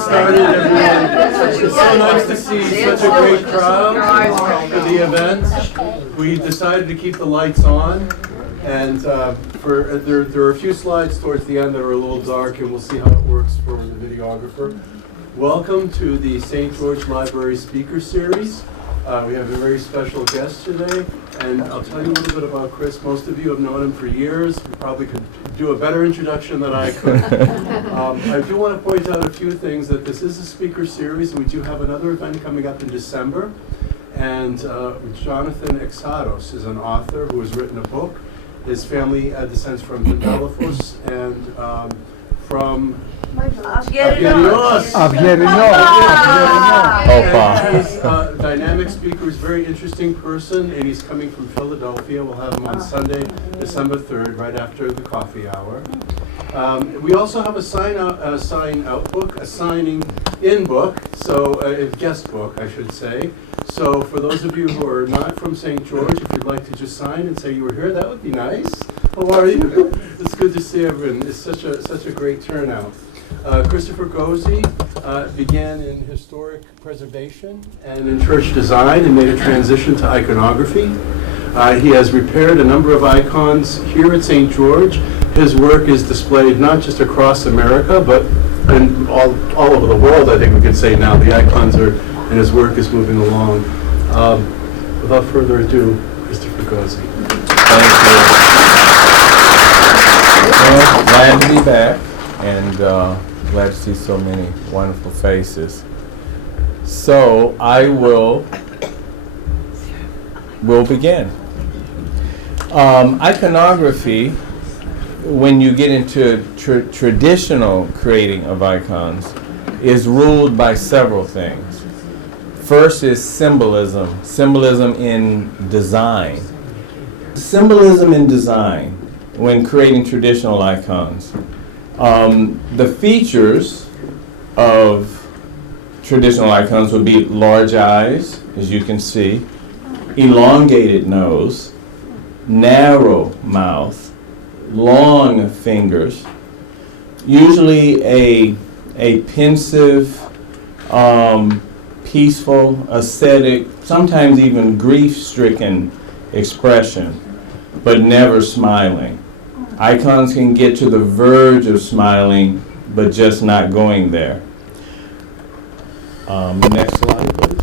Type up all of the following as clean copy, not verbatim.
get started, everyone. It's so nice to see such a great crowd for the event. We decided to keep the lights on, and there are a few slides towards the end that are a little dark, and we'll see how it works for the videographer. Welcome to the St. George Library Speaker Series. We have a very special guest today, and I'll tell you a little bit about Chris. Most of you have known him for years. We probably could do a better introduction than I could. I do want to point out a few things, that this is a speaker series. We do have another event coming up in December, and Jonathan Exados is an author who has written a book. His family descends from Belafos and from Avgerinos. He's a dynamic speaker, he's a very interesting person, and he's coming from Philadelphia. We'll have him on Sunday, December 3rd, right after the coffee hour. We also have a sign-out book, a signing-in book, so a guest book, I should say. So for those of you who are not from St. George, if you'd like to just sign and say you were here, that would be nice. How are you? It's good to see everyone. It's such a great turnout. Christopher Gosey began in historic preservation and in church design and made a transition to iconography. He has repaired a number of icons here at St. George. His work is displayed not just across America, but in all over the world, I think we could say now. The icons are, and his work is moving along. Without further ado, Christopher Gosey. Thank you. Well, glad to be back, and glad to see so many wonderful faces. So I will begin. Iconography, when you get into traditional creating of icons, is ruled by several things. First is symbolism in design. Symbolism in design when creating traditional icons. The features of traditional icons would be large eyes, as you can see, elongated nose, narrow mouth, long fingers, usually a pensive, peaceful, ascetic, sometimes even grief-stricken expression, but never smiling. Icons can get to the verge of smiling, but just not going there. Next slide, please.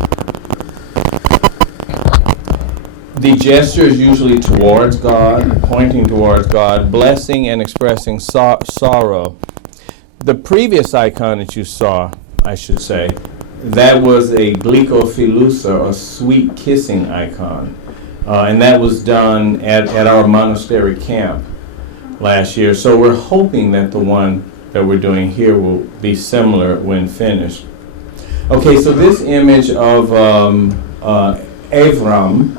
The gesture is usually towards God, pointing towards God, blessing and expressing sorrow. The previous icon that you saw, I should say, that was a glycophilusa, or sweet kissing icon. And that was done at our monastery camp last year. So we're hoping that the one that we're doing here will be similar when finished. Okay, so this image of Avram,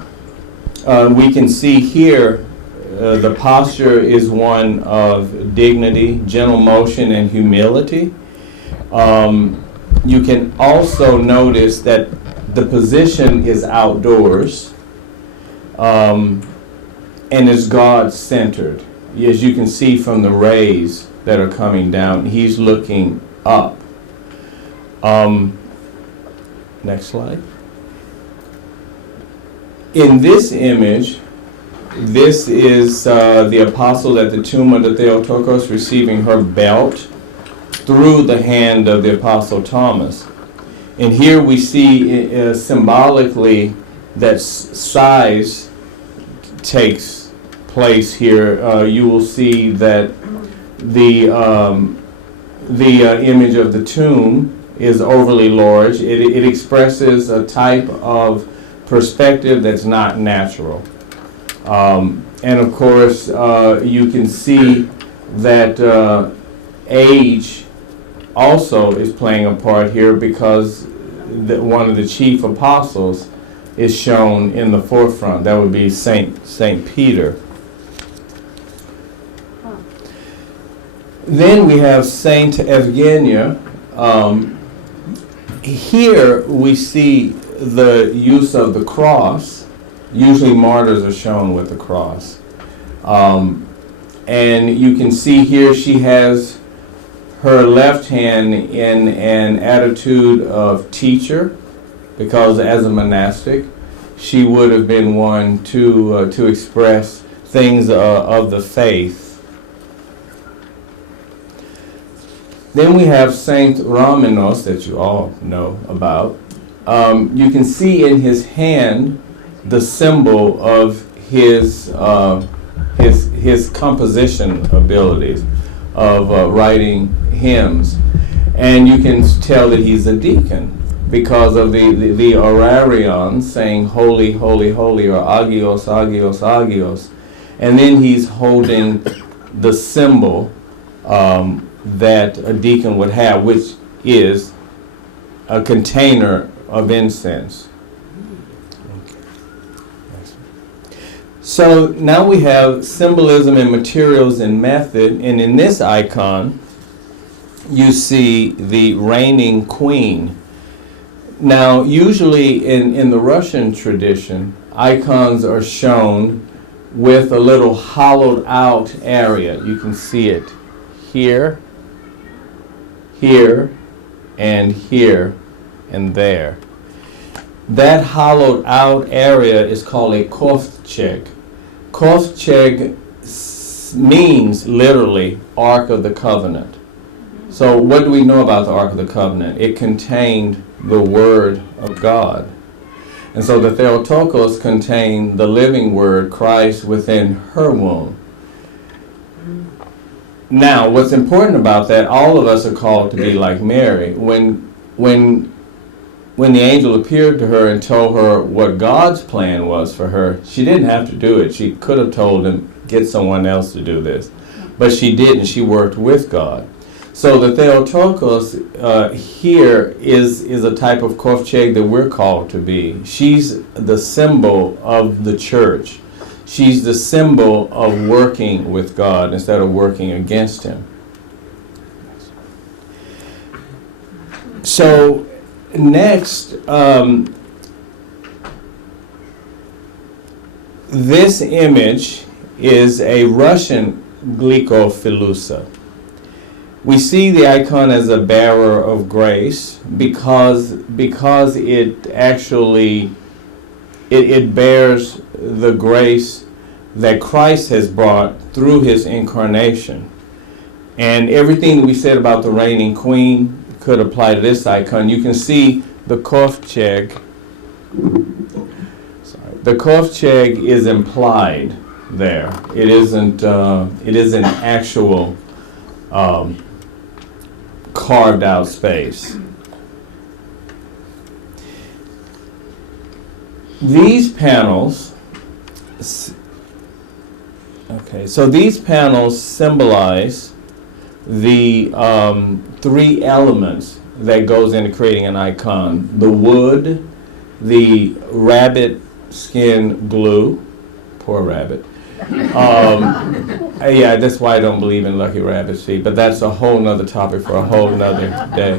we can see here the posture is one of dignity, gentle motion, and humility. You can also notice that the position is outdoors and is God-centered. As you can see from the rays that are coming down, he's looking up. Next slide. In this image, this is the apostle at the tomb of the Theotokos receiving her belt through the hand of the apostle Thomas. And here we see symbolically that size takes place here. You will see that the image of the tomb is overly large. It expresses a type of perspective that's not natural. And of course, you can see that age also is playing a part here, because one of the chief apostles is shown in the forefront. That would be Saint Peter. Then we have Saint Evgenia. Here we see the use of the cross. Usually martyrs are shown with the cross. And you can see here she has her left hand in an attitude of teacher, because as a monastic, she would have been one to express things of the faith. Then we have Saint Raminos, that you all know about. You can see in his hand the symbol of his composition abilities of writing hymns, and you can tell that he's a deacon because of the orarion saying holy, holy, holy, or agios, agios, agios, and then he's holding the symbol that a deacon would have, which is a container of incense. So now we have symbolism in materials and method, and in this icon you see the reigning queen. Now usually in the Russian tradition, icons are shown with a little hollowed out area. You can see it here, here, and here, and there. That hollowed out area is called a kovcheg. Kovcheg means literally Ark of the Covenant. So what do we know about the Ark of the Covenant? It contained the Word of God. And so the Theotokos contained the living Word, Christ, within her womb. Now, what's important about that, all of us are called to be like Mary. When the angel appeared to her and told her what God's plan was for her, she didn't have to do it. She could have told him, get someone else to do this. But she didn't. She worked with God. So the Theotokos here is a type of kovcheg that we're called to be. She's the symbol of the church. She's the symbol of working with God instead of working against Him. So next, this image is a Russian glycophilusa. We see the icon as a bearer of grace because it actually it bears the grace that Christ has brought through His incarnation. And everything we said about the reigning queen could apply to this icon. You can see the kovcheg. The kovcheg is implied there. It isn't actual carved out space. These panels, these panels symbolize the three elements that goes into creating an icon: the wood, the rabbit skin glue. Poor rabbit. Yeah, that's why I don't believe in lucky rabbit's feet, but that's a whole nother topic for a whole nother day.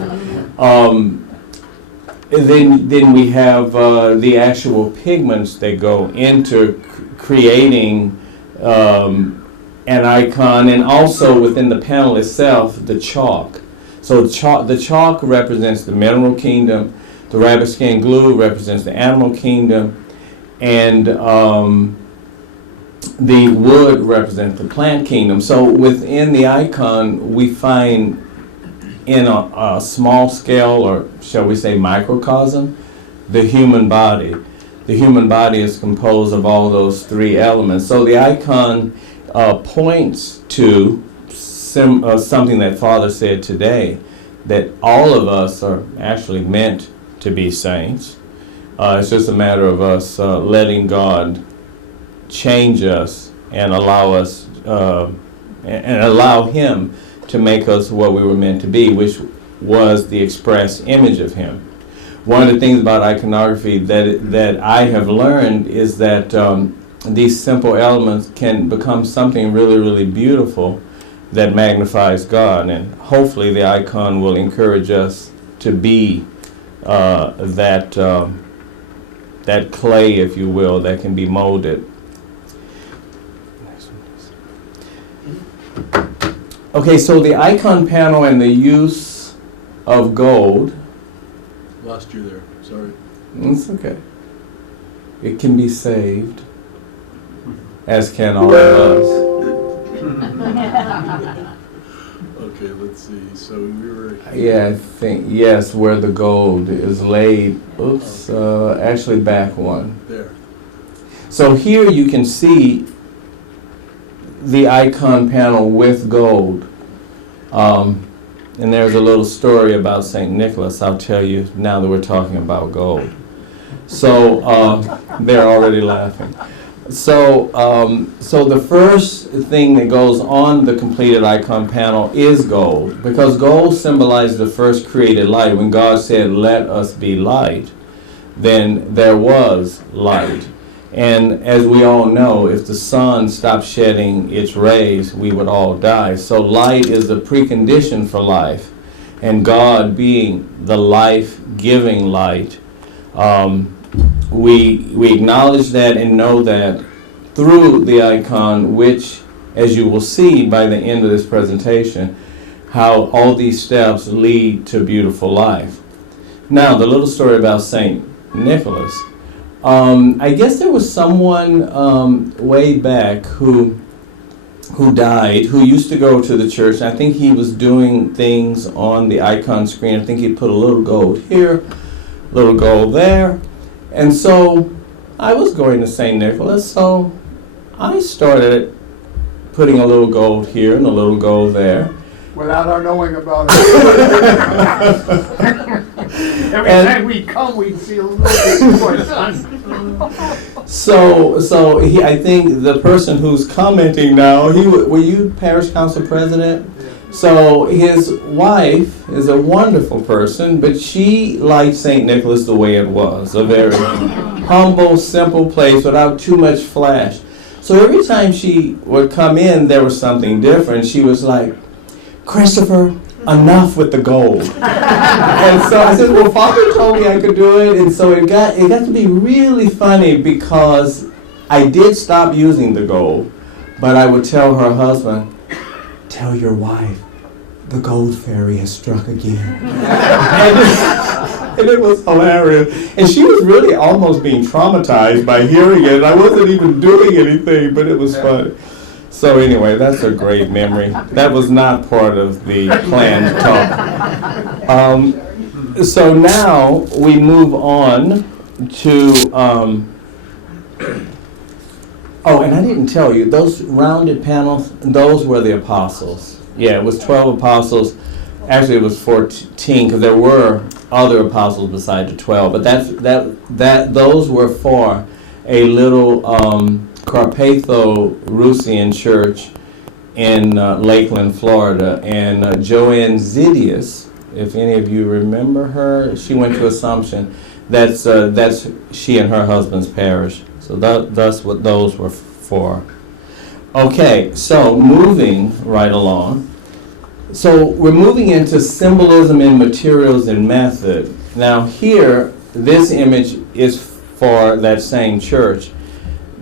And then we have the actual pigments that go into creating an icon, and also within the panel itself, the chalk. So the chalk represents the mineral kingdom, the rabbit skin glue represents the animal kingdom, and the wood represents the plant kingdom. So within the icon, we find in a small scale, or shall we say microcosm, the human body. The human body is composed of all those three elements. So the icon points to something that Father said today, that all of us are actually meant to be saints. It's just a matter of us letting God change us and allow us and allow Him to make us what we were meant to be, which was the express image of Him. One of the things about iconography that I have learned is that these simple elements can become something really, really beautiful that magnifies God, and hopefully the icon will encourage us to be that clay, if you will, that can be molded. Okay, so the icon panel and the use of gold, Lost you there, sorry. it's okay. It can be saved, as can all of us. Okay, let's see, so we were. Yeah, I think, yes, where the gold is laid. Oops, actually back one. There. So here you can see the icon panel with gold. And there's a little story about St. Nicholas I'll tell you now that we're talking about gold. So they're already laughing. So the first thing that goes on the completed icon panel is gold, because gold symbolizes the first created light. When God said, "Let us be light," then there was light. And as we all know, if the sun stopped shedding its rays, we would all die. So light is the precondition for life. And God being the life-giving light, we acknowledge that and know that through the icon, which, as you will see by the end of this presentation, how all these steps lead to beautiful life. Now, the little story about St. Nicholas. I guess there was someone way back who died, who used to go to the church. I think he was doing things on the icon screen. I think he put a little gold here, a little gold there. And so I was going to St. Nicholas, so I started putting a little gold here and a little gold there. Without our knowing about it. Every time we come, we see a little bit more sun. So I think the person who's commenting now, were you parish council president? So his wife is a wonderful person, but she liked St. Nicholas the way it was, a very humble, simple place without too much flash. So every time she would come in, there was something different. She was like, "Christopher, enough with the gold." And so I said, well, Father told me I could do it. And so it got to be really funny, because I did stop using the gold, but I would tell her husband, "Tell your wife, the gold fairy has struck again." And it was hilarious. And she was really almost being traumatized by hearing it. I wasn't even doing anything, but it was funny. So anyway, that's a great memory. That was not part of the planned talk. So now we move on to, oh, and I didn't tell you, those rounded panels, those were the apostles. Yeah, it was 12 apostles. Actually, it was 14, because there were other apostles besides the 12. But those were for a little Carpatho-Russian church in Lakeland, Florida. And Joanne Zidius, if any of you remember her, she went to Assumption. That's she and her husband's parish. So that's what those were for. Okay, so moving right along. So we're moving into symbolism in materials and method. Now here, this image is for that same church.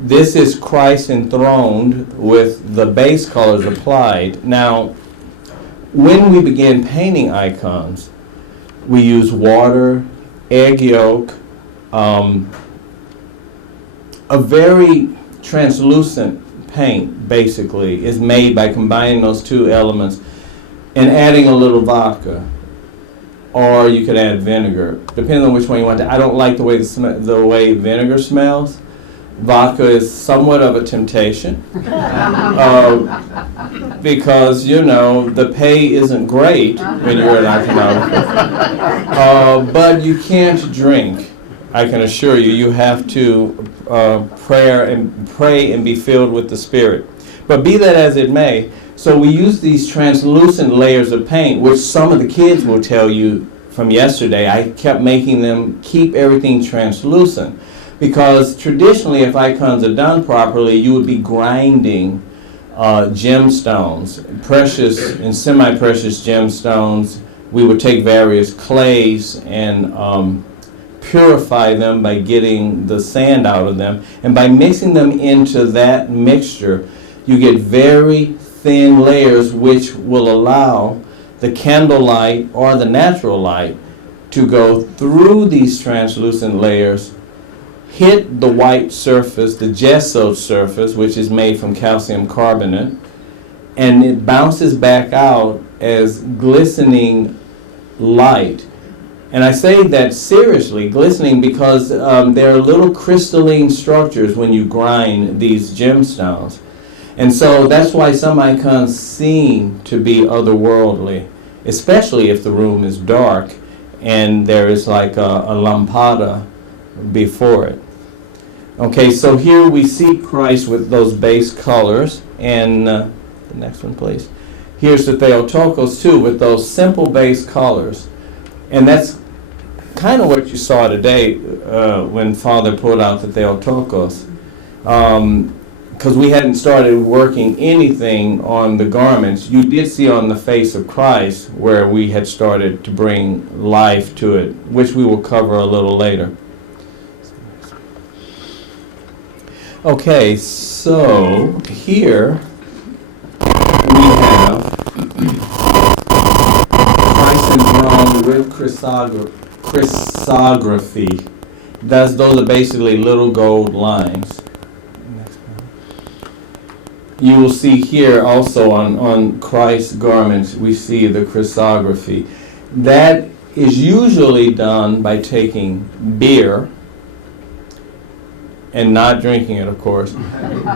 This is Christ enthroned with the base colors applied. Now, when we begin painting icons, we use water, egg yolk, a very translucent paint, basically, is made by combining those two elements and adding a little vodka. Or you could add vinegar, depending on which one you want to. I don't like the way vinegar smells. Vodka is somewhat of a temptation because, you know, the pay isn't great when you're an iconographer. But you can't drink, I can assure you. You have to pray and be filled with the Spirit. But be that as it may, so we use these translucent layers of paint, which some of the kids will tell you from yesterday. I kept making them keep everything translucent. Because traditionally, if icons are done properly, you would be grinding gemstones, precious and semi-precious gemstones. We would take various clays and purify them by getting the sand out of them. And by mixing them into that mixture, you get very thin layers which will allow the candlelight or the natural light to go through these translucent layers, hit the white surface, the gesso surface, which is made from calcium carbonate, and it bounces back out as glistening light. And I say that seriously, glistening, because there are little crystalline structures when you grind these gemstones. And so that's why some icons seem to be otherworldly, especially if the room is dark and there is like a lampada before it. Okay, so here we see Christ with those base colors, and the next one, please. Here's the Theotokos too, with those simple base colors. And that's kind of what you saw today when Father pulled out the Theotokos. Because we hadn't started working anything on the garments. You did see on the face of Christ where we had started to bring life to it, which we will cover a little later. Okay, so here we have Christ enthroned with Christography. Those are basically little gold lines. You will see here also on Christ's garments, we see the Christography. That is usually done by taking beer, and not drinking it, of course,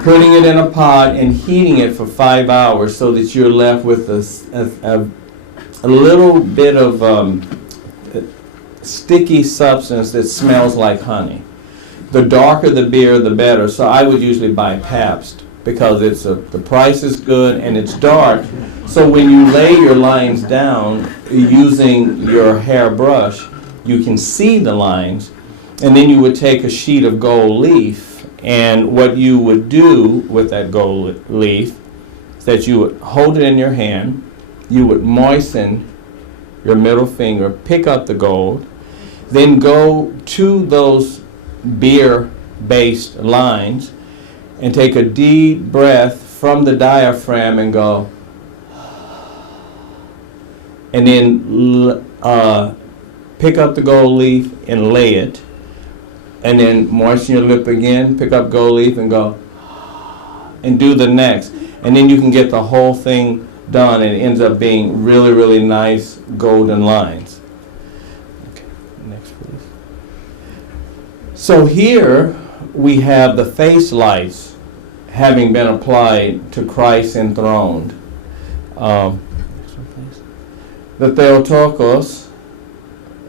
putting it in a pot and heating it for 5 hours so that you're left with a little bit of sticky substance that smells like honey. The darker the beer, the better. So I would usually buy Pabst because the price is good and it's dark. So when you lay your lines down using your hairbrush, you can see the lines. And then you would take a sheet of gold leaf, and what you would do with that gold leaf is that you would hold it in your hand, you would moisten your middle finger, pick up the gold, then go to those beer-based lines and take a deep breath from the diaphragm and go, and then pick up the gold leaf and lay it. And then moisten your lip again, pick up gold leaf and go, and do the next. And then you can get the whole thing done, and it ends up being really, really nice golden lines. Okay, next please. So here we have the face lights having been applied to Christ enthroned. Next one please. The Theotokos,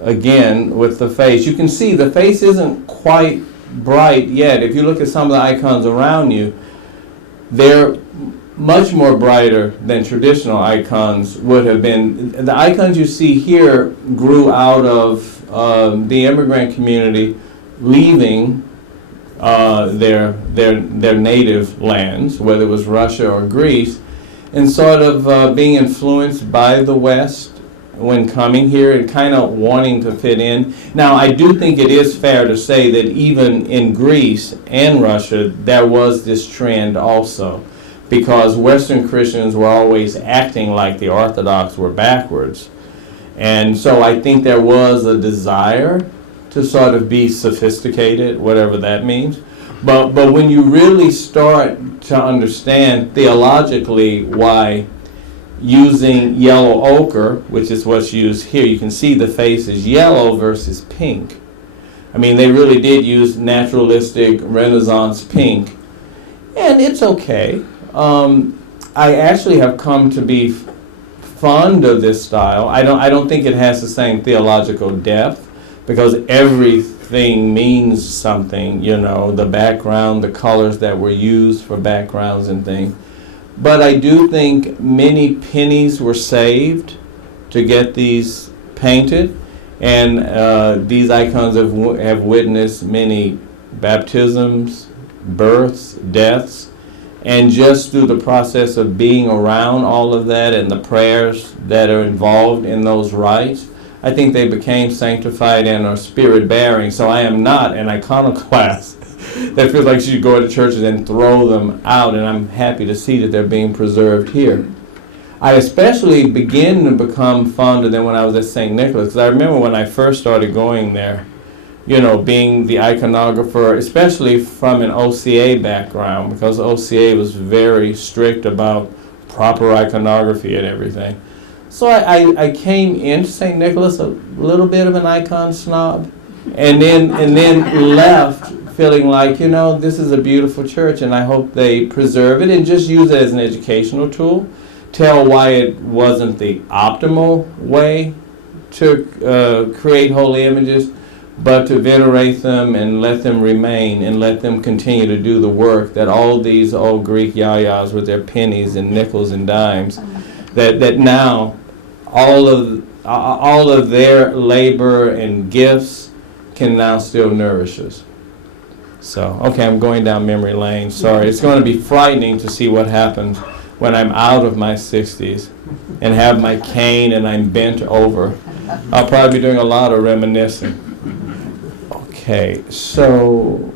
again, with the face. You can see the face isn't quite bright yet. If you look at some of the icons around you, they're much more brighter than traditional icons would have been. The icons you see here grew out of the immigrant community leaving their native lands, whether it was Russia or Greece, and sort of being influenced by the West when coming here and kind of wanting to fit in. Now, I do think it is fair to say that even in Greece and Russia, there was this trend also, because Western Christians were always acting like the Orthodox were backwards. And so I think there was a desire to sort of be sophisticated, whatever that means. But when you really start to understand theologically why using yellow ochre, which is what's used here, you can see the face is yellow versus pink. I mean, they really did use naturalistic Renaissance pink, and it's okay. I actually have come to be fond of this style. I don't think it has the same theological depth, because everything means something, you know, the background, the colors that were used for backgrounds and things. But I do think many pennies were saved to get these painted, and these icons have witnessed many baptisms, births, deaths, and just through the process of being around all of that and the prayers that are involved in those rites, I think they became sanctified and are spirit-bearing. So I am not an iconoclast, that feels like you should go to churches and throw them out, and I'm happy to see that they're being preserved here. I especially begin to become fonder than when I was at St. Nicholas, because I remember when I first started going there, you know, being the iconographer, especially from an OCA background, because OCA was very strict about proper iconography and everything. So I came into St. Nicholas a little bit of an icon snob, and then left feeling like, you know, this is a beautiful church, and I hope they preserve it and just use it as an educational tool. Tell why it wasn't the optimal way to create holy images, but to venerate them and let them remain and let them continue to do the work that all these old Greek yayas with their pennies and nickels and dimes, that now all of their labor and gifts can now still nourish us. So, okay, I'm going down memory lane. Sorry. It's going to be frightening to see what happens when I'm out of my 60s and have my cane and I'm bent over. I'll probably be doing a lot of reminiscing. Okay, so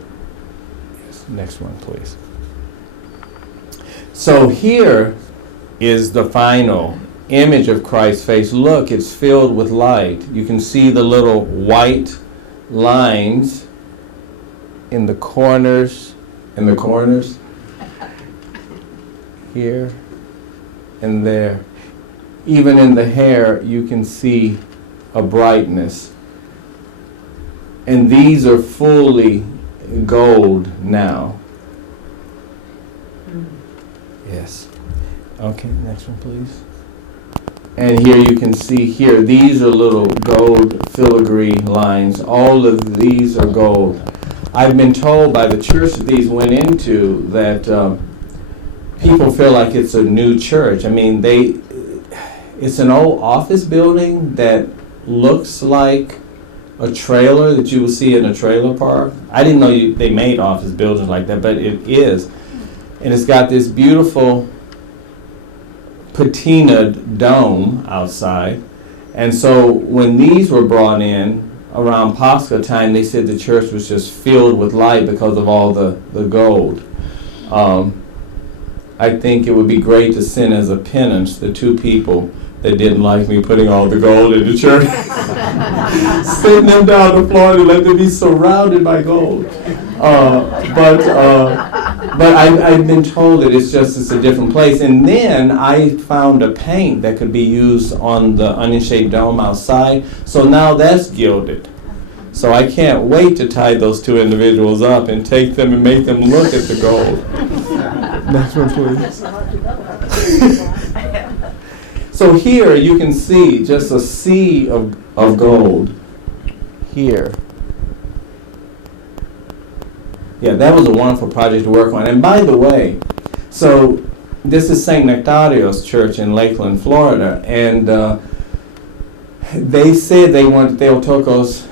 next one, please. So here is the final image of Christ's face. Look, it's filled with light. You can see the little white lines in the corners, here and there. Even in the hair, you can see a brightness. And these are fully gold now. Yes. Okay, next one, please. And here you can see here, these are little gold filigree lines. All of these are gold. I've been told by the church that these went into that people feel like it's a new church. I mean, it's an old office building that looks like a trailer that you will see in a trailer park. I didn't know they made office buildings like that, but it is. And it's got this beautiful patinaed dome outside. And so when these were brought in around Pascha time, they said the church was just filled with light because of all the gold. I think it would be great to send as a penance the two people that didn't like me putting all the gold in the church. Send them down to Florida, let them be surrounded by gold. But I've been told that it's a different place. And then I found a paint that could be used on the onion-shaped dome outside. So now that's gilded. So I can't wait to tie those two individuals up and take them and make them look at the gold. Next one, please. So here you can see just a sea of gold here. Yeah, that was a wonderful project to work on. And by the way, so this is St. Nectario's church in Lakeland, Florida, and they said they wanted Theotokos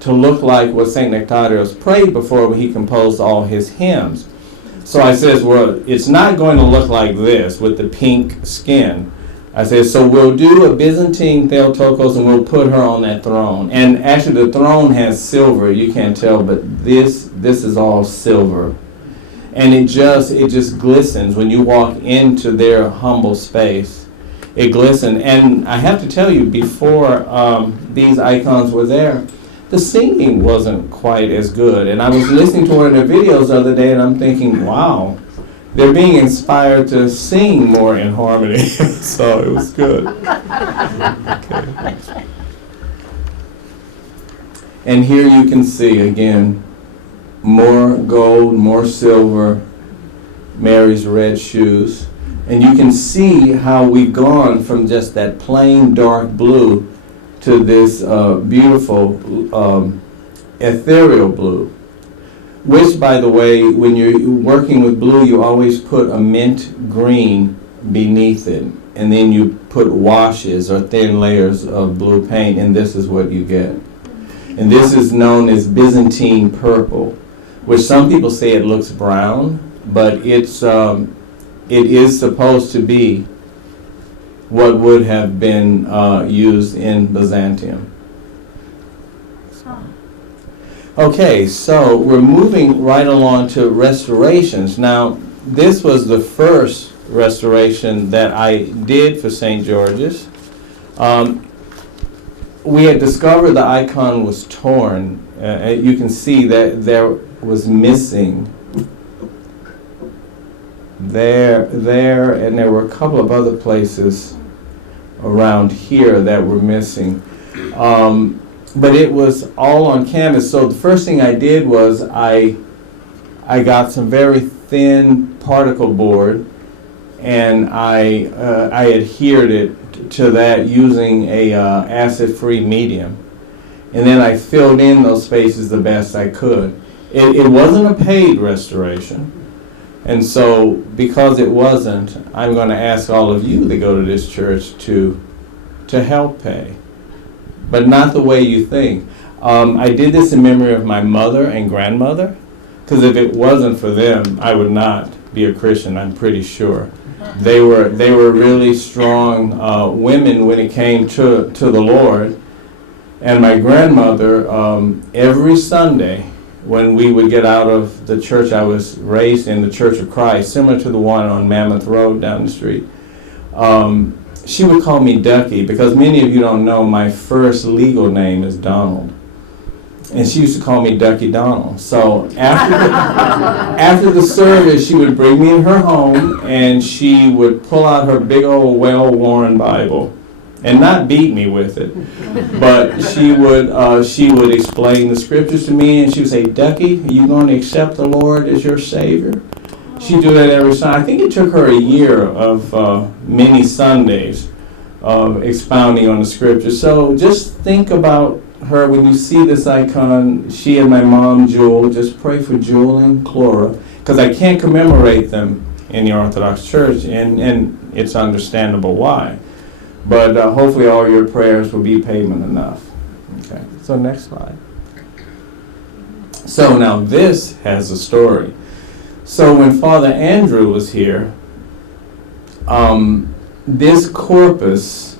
to look like what St. Nectarios prayed before when he composed all his hymns. So I says, well, it's not going to look like this with the pink skin. I said, so we'll do a Byzantine Theotokos and we'll put her on that throne. And actually the throne has silver, you can't tell, but this is all silver. And it just glistens when you walk into their humble space. It glistens. And I have to tell you, before these icons were there, the singing wasn't quite as good. And I was listening to one of their videos the other day and I'm thinking, wow, they're being inspired to sing more in harmony. So it was good. Okay. And here you can see again, more gold, more silver, Mary's red shoes. And you can see how we've gone from just that plain dark blue to this beautiful ethereal blue. Which, by the way, when you're working with blue, you always put a mint green beneath it. And then you put washes or thin layers of blue paint, and this is what you get. And this is known as Byzantine purple, which some people say it looks brown, but it is supposed to be what would have been used in Byzantium. Okay, so we're moving right along to restorations. Now, this was the first restoration that I did for St. George's. We had discovered the icon was torn. You can see that there was missing there, and there were a couple of other places around here that were missing. But it was all on canvas. So the first thing I did was I got some very thin particle board, and I adhered it to that using a acid-free medium. And then I filled in those spaces the best I could. It wasn't a paid restoration. And so because it wasn't, I'm going to ask all of you that go to this church to help pay. But not the way you think. I did this in memory of my mother and grandmother, because if it wasn't for them, I would not be a Christian, I'm pretty sure. They were really strong women when it came to the Lord. And my grandmother, every Sunday, when we would get out of the church I was raised in, the Church of Christ, similar to the one on Mammoth Road down the street, she would call me Ducky, because many of you don't know my first legal name is Donald. And she used to call me Ducky Donald. So after the service, she would bring me in her home, and she would pull out her big old well-worn Bible, and not beat me with it, but she would explain the scriptures to me, and she would say, Ducky, are you going to accept the Lord as your Savior? She'd do that every Sunday. I think it took her a year of many Sundays of expounding on the scriptures. So just think about her when you see this icon. She and my mom, Jewel, just pray for Jewel and Clara, because I can't commemorate them in the Orthodox Church, and it's understandable why. But hopefully all your prayers will be payment enough. Okay, so next slide. So now this has a story. So when Father Andrew was here, this corpus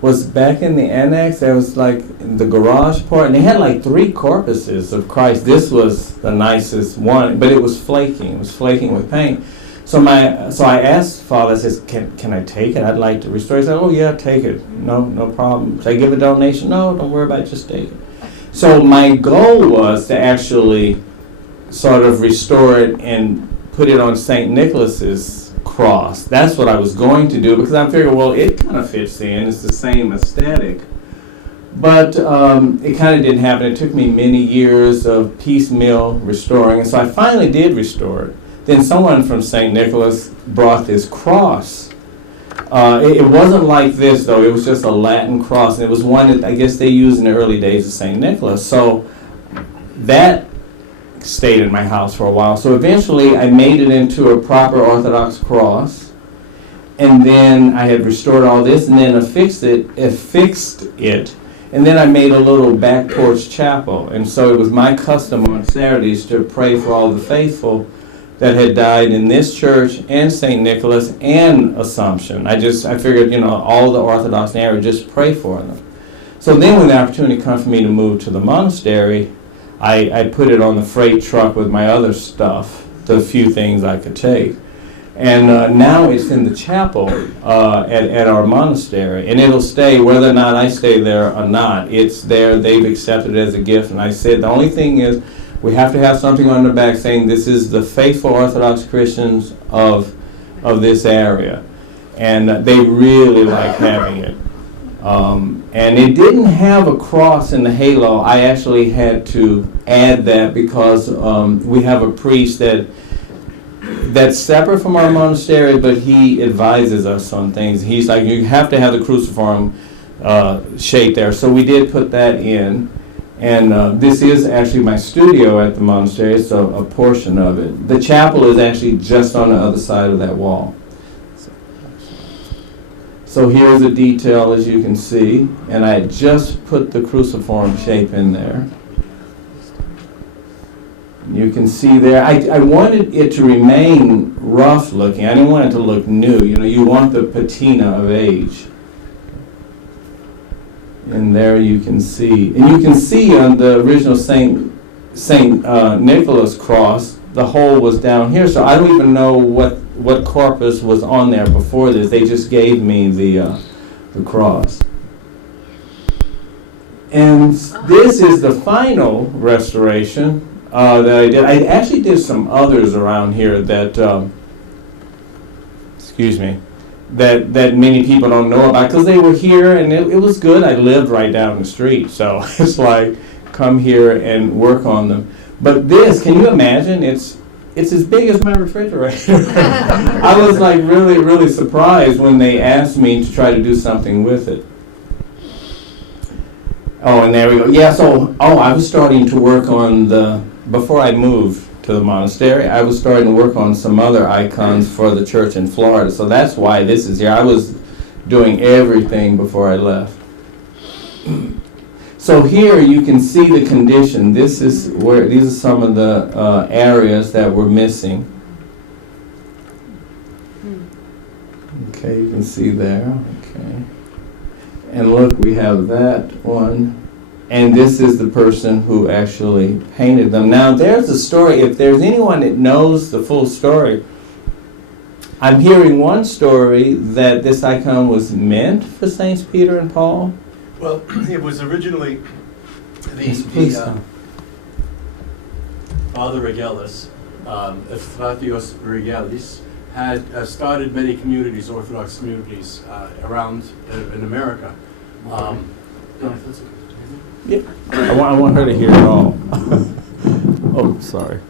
was back in the annex. There was like the garage part, and they had like 3 corpuses of Christ. This was the nicest one, but it was flaking. It was flaking with paint. So I asked Father, I says, can I take it? I'd like to restore it. He said, oh yeah, take it. No problem. Should I give a donation? No, don't worry about it, just take it. So my goal was to actually sort of restore it and put it on St. Nicholas's cross. That's what I was going to do, because I figured, well, it kind of fits in. It's the same aesthetic. But it kind of didn't happen. It took me many years of piecemeal restoring, and so I finally did restore it. Then someone from St. Nicholas brought this cross. It wasn't like this, though. It was just a Latin cross, and it was one that I guess they used in the early days of St. Nicholas. So that stayed in my house for a while. So eventually I made it into a proper Orthodox cross, and then I had restored all this, and then affixed it, and then I made a little back porch chapel. And so it was my custom on Saturdays to pray for all the faithful that had died in this church and St. Nicholas and Assumption. I figured, all the Orthodox in the area, just pray for them. So then when the opportunity came for me to move to the monastery, I put it on the freight truck with my other stuff, the few things I could take. And now it's in the chapel at our monastery, and it'll stay whether or not I stay there or not. It's there. They've accepted it as a gift, and I said the only thing is we have to have something on the back saying this is the faithful Orthodox Christians of this area, and they really like having it. And it didn't have a cross in the halo. I actually had to add that because we have a priest that's separate from our monastery, but he advises us on things. He's like, you have to have the cruciform shape there. So we did put that in. And this is actually my studio at the monastery. It's a portion of it. The chapel is actually just on the other side of that wall. So here's a detail, as you can see, and I just put the cruciform shape in there. You can see there, I wanted it to remain rough looking. I didn't want it to look new. You want the patina of age. And there you can see. And you can see on the original Saint Nicholas cross, the hole was down here. So I don't even know what corpus was on there before this. They just gave me the cross. And this is the final restoration that I did. I actually did some others around here that, that many people don't know about because they were here and it was good. I lived right down the street, so it's like come here and work on them. But this, can you imagine? It's as big as my refrigerator. I was like really, really surprised when they asked me to try to do something with it. Oh, and there we go. Yeah, so, I was starting to work on before I moved to the monastery, I was starting to work on some other icons for the church in Florida. So that's why this is here. I was doing everything before I left. So here you can see the condition. These are some of the areas that were missing. Okay, you can see there. Okay. And look, we have that one. And this is the person who actually painted them. Now, there's a story. If there's anyone that knows the full story, I'm hearing one story that this icon was meant for Saints Peter and Paul. Well, it was originally Father Regalis, Efthathios Regalis, had started many communities, Orthodox communities, around in America. Yeah. I want her to hear it all. Oh, sorry.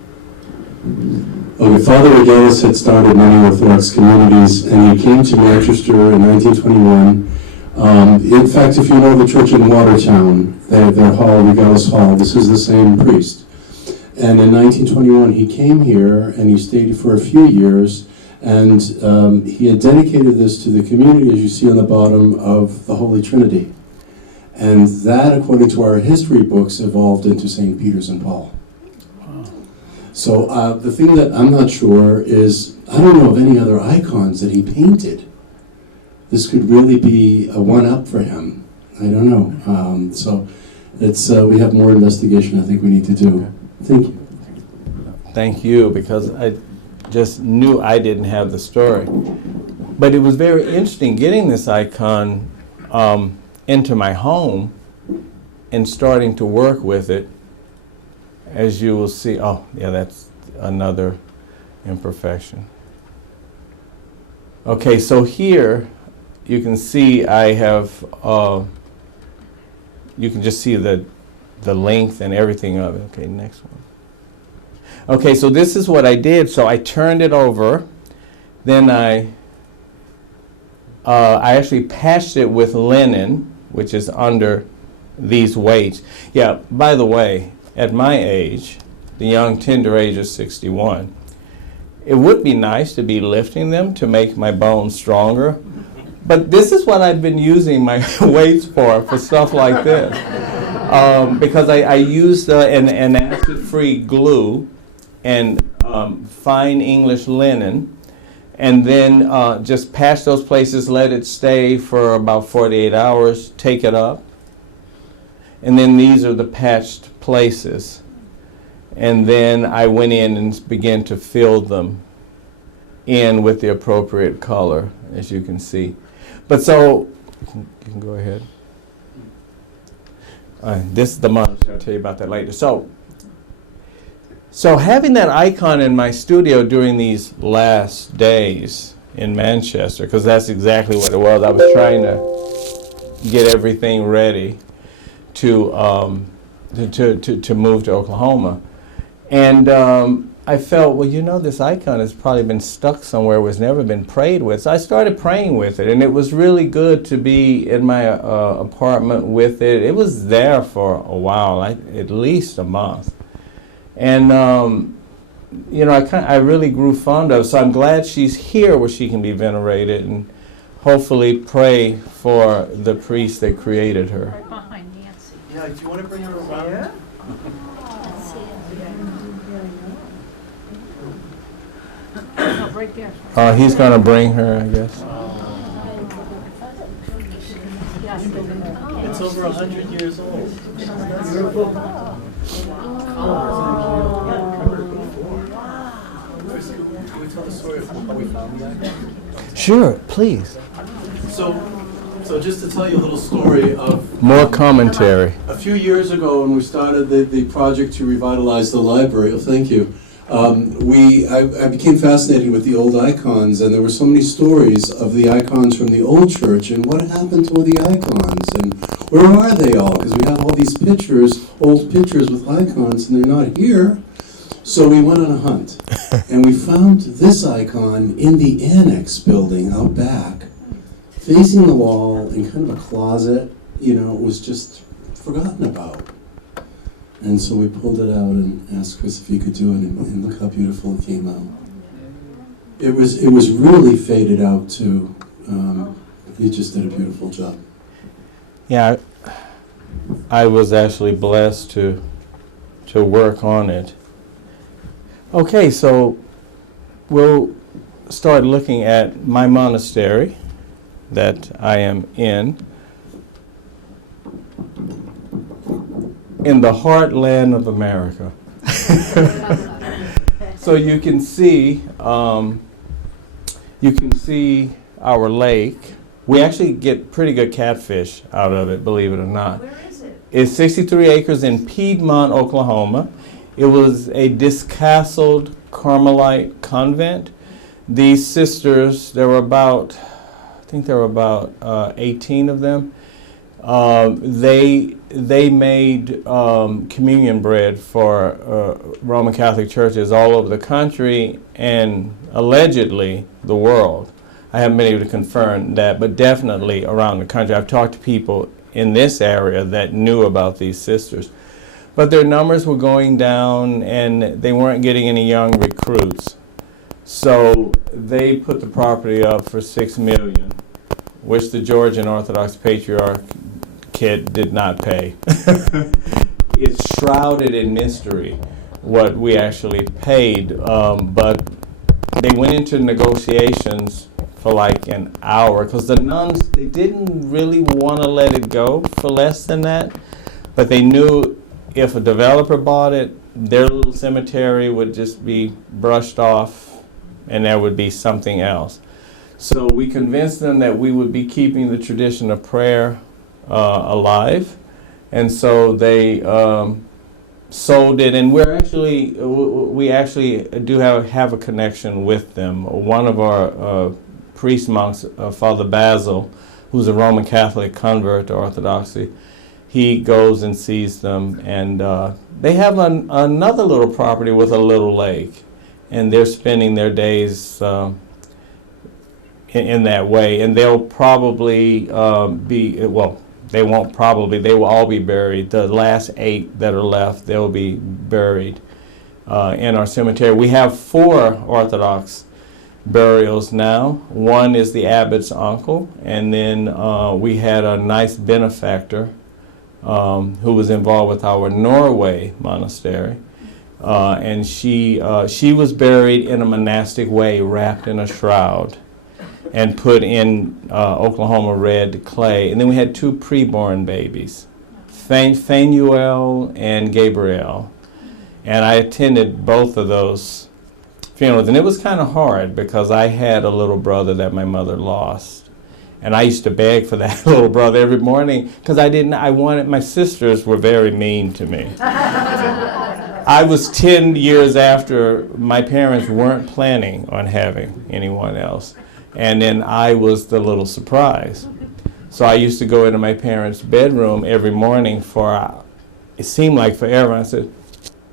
Okay, Father Regalis had started many Orthodox communities, and he came to Manchester in 1921. In fact, if you know the church in Watertown, their hall, Regalis Hall, this is the same priest. And in 1921, he came here, and he stayed for a few years, and he had dedicated this to the community, as you see on the bottom, of the Holy Trinity. And that, according to our history books, evolved into St. Peter's and Paul. So the thing that I'm not sure is, I don't know of any other icons that he painted. This could really be a one-up for him. I don't know. So it's we have more investigation I think we need to do. Thank you. Thank you, because I just knew I didn't have the story. But it was very interesting getting this icon into my home and starting to work with it. As you will see, oh yeah, that's another imperfection. Okay, so here you can see I have, you can just see the length and everything of it. Okay, next one. Okay, so this is what I did. So I turned it over, then I actually patched it with linen, which is under these weights. Yeah, by the way, at my age, the young, tender age of 61, it would be nice to be lifting them to make my bones stronger. But this is what I've been using my weights for stuff like this. Because I used an acid-free glue and fine English linen, and then just patch those places, let it stay for about 48 hours, take it up. And then these are the patched places. And then I went in and began to fill them in with the appropriate color, as you can see. But so, you can go ahead. This is the monastery, I'll tell you about that later. So having that icon in my studio during these last days in Manchester, because that's exactly what it was. I was trying to get everything ready to move to Oklahoma. And I felt, well, you know, this icon has probably been stuck somewhere where it's never been prayed with. So I started praying with it, and it was really good to be in my apartment with it. It was there for a while, at least a month. And, you know, I really grew fond of it. So I'm glad she's here where she can be venerated and hopefully pray for the priest that created her. Right behind Nancy. Yeah, do you want to bring her around? Yeah. No, right there. He's going to bring her, I guess. Yeah, It's over 100 years old. Can we tell the story of how we found that? Sure, please. So just to tell you a little story of More commentary. A few years ago, when we started the project to revitalize the library, thank you, I became fascinated with the old icons, and there were so many stories of the icons from the old church, and what happened to all the icons, and where are they all? Because we have all these pictures, old pictures with icons, and they're not here. So we went on a hunt, and we found this icon in the annex building out back, facing the wall in kind of a closet. You know, it was just forgotten about. And so we pulled it out and asked Chris if he could do it, and look how beautiful it came out. It was really faded out too. He just did a beautiful job. Yeah, I was actually blessed to work on it. Okay, so we'll start looking at my monastery that I am in the heartland of America. So you can see our lake. We actually get pretty good catfish out of it, believe it or not. Where is it? It's 63 acres in Piedmont, Oklahoma. It was a discastled Carmelite convent. These sisters, there were about 18 of them. They made communion bread for Roman Catholic churches all over the country and allegedly the world. I haven't been able to confirm that, but definitely around the country. I've talked to people in this area that knew about these sisters. But their numbers were going down and they weren't getting any young recruits. So they put the property up for $6 million, which the Georgian Orthodox Patriarch kid did not pay. It's shrouded in mystery what we actually paid, but they went into negotiations for like an hour because the nuns, they didn't really want to let it go for less than that, but they knew if a developer bought it, their little cemetery would just be brushed off and there would be something else. So we convinced them that we would be keeping the tradition of prayer alive, and so they sold it. And we actually do have a connection with them. One of our priest monks, Father Basil, who's a Roman Catholic convert to Orthodoxy, he goes and sees them, and they have another little property with a little lake, and they're spending their days in that way. And they'll probably they will all be buried. The last 8 that are left, they'll be buried in our cemetery. We have 4 Orthodox burials now. One is the abbot's uncle, and then we had a nice benefactor who was involved with our Norway monastery, and she was buried in a monastic way, wrapped in a shroud, and put in Oklahoma red clay. And then we had 2 preborn babies, Phanuel and Gabriel, and I attended both of those funerals, and it was kind of hard because I had a little brother that my mother lost. And I used to beg for that little brother every morning because my sisters were very mean to me. I was 10 years after my parents weren't planning on having anyone else. And then I was the little surprise. So I used to go into my parents' bedroom every morning it seemed like forever. I said,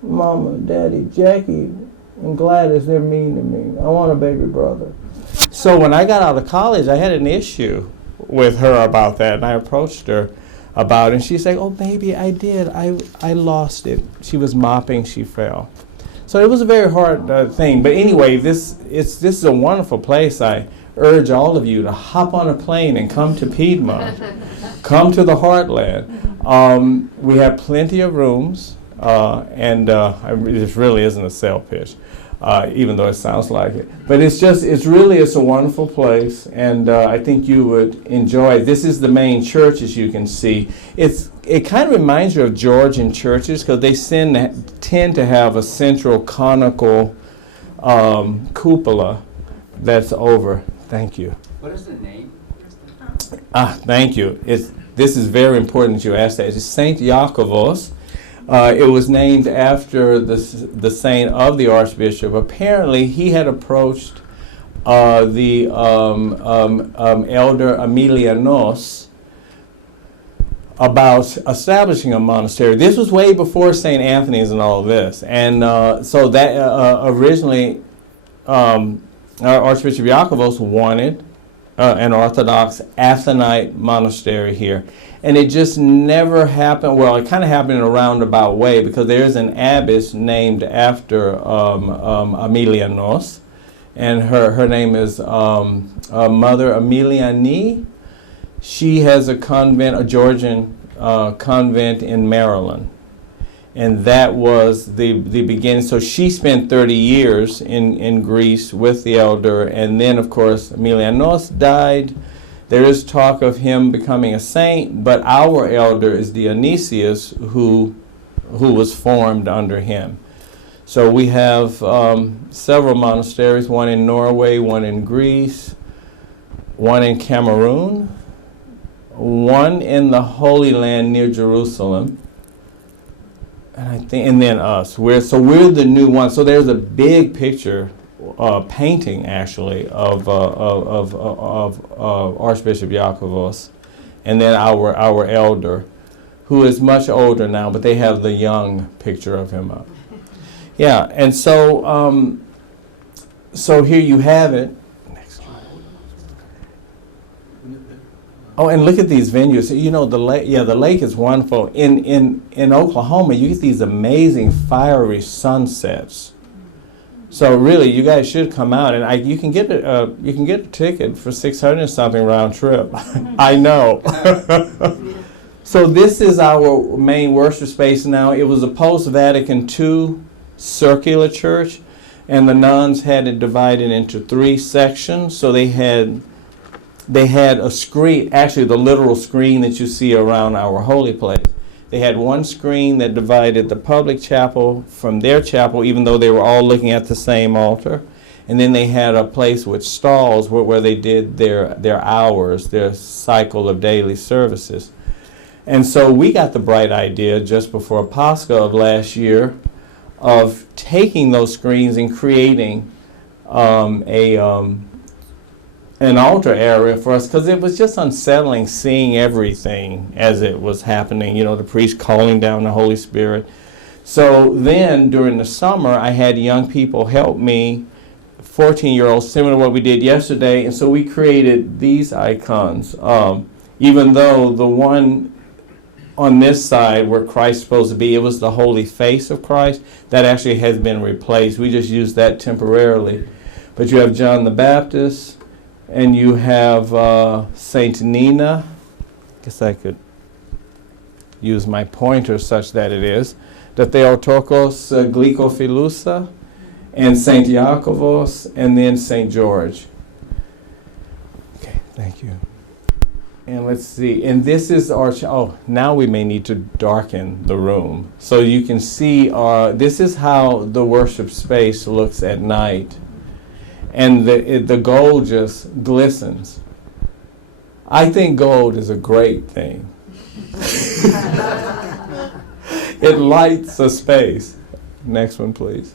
Mama, Daddy, Jackie, and Gladys, they're mean to me. I want a baby brother. So when I got out of college, I had an issue with her about that, and I approached her about it, and she said, oh, baby, I did. I lost it. She was mopping, she fell. So it was a very hard thing. But anyway, this is a wonderful place. I urge all of you to hop on a plane and come to Piedmont. Come to the heartland. We have plenty of rooms, and this really isn't a sale pitch. even though it sounds like it. But it's a wonderful place, and I think you would enjoy it. This is the main church, as you can see. It kind of reminds you of Georgian churches because they tend to have a central conical cupola that's over. Thank you. What is the name? Thank you. This is very important that you asked that. It's Saint Iakovos. It was named after the saint of the archbishop. Apparently, he had approached the elder Emilianos about establishing a monastery. This was way before St. Anthony's and all of this. And so that originally, Archbishop Iakovos wanted an Orthodox Athonite monastery here. And it just never happened. Well, it kind of happened in a roundabout way because there's an abbess named after Emilianos, and her name is Mother Emiliani. She has a convent, a Georgian convent in Maryland. And that was the beginning. So she spent 30 years in Greece with the elder, and then, of course, Emilianos died. There is talk of him becoming a saint, but our elder is Dionysius, who was formed under him. So we have several monasteries, one in Norway, one in Greece, one in Cameroon, one in the Holy Land near Jerusalem, and then us. We're the new one. So there's a big picture, painting actually of Archbishop Iakovos, and then our elder, who is much older now, but they have the young picture of him up. Yeah, and so here you have it. Next slide. Oh, and look at these venues. You know, the lake. Yeah, the lake is wonderful. In Oklahoma, you get these amazing fiery sunsets. So really, you guys should come out, and you can get a ticket for $600 something round trip. I know. So this is our main worship space now. It was a post-Vatican II circular church, and the nuns had it divided into 3 sections. So they had a screen, actually the literal screen that you see around our holy place. They had one screen that divided the public chapel from their chapel, even though they were all looking at the same altar. And then they had a place with stalls where they did their hours, their cycle of daily services. And so we got the bright idea just before Pascha of last year of taking those screens and creating an altar area for us, because it was just unsettling seeing everything as it was happening, you know, the priest calling down the Holy Spirit. So then during the summer, I had young people help me, 14-year-olds, similar to what we did yesterday, and so we created these icons. Even though the one on this side where Christ's supposed to be, it was the holy face of Christ, that actually has been replaced. We just used that temporarily. But you have John the Baptist, and you have Saint Nina. I guess I could use my pointer such that it is. The Theotokos Glycophilusa, and Saint Iakovos, and then Saint George. Okay, thank you. And let's see, and this is our, now we may need to darken the room. So you can see, this is how the worship space looks at night. And the gold just glistens. I think gold is a great thing. It lights a space. Next one, please.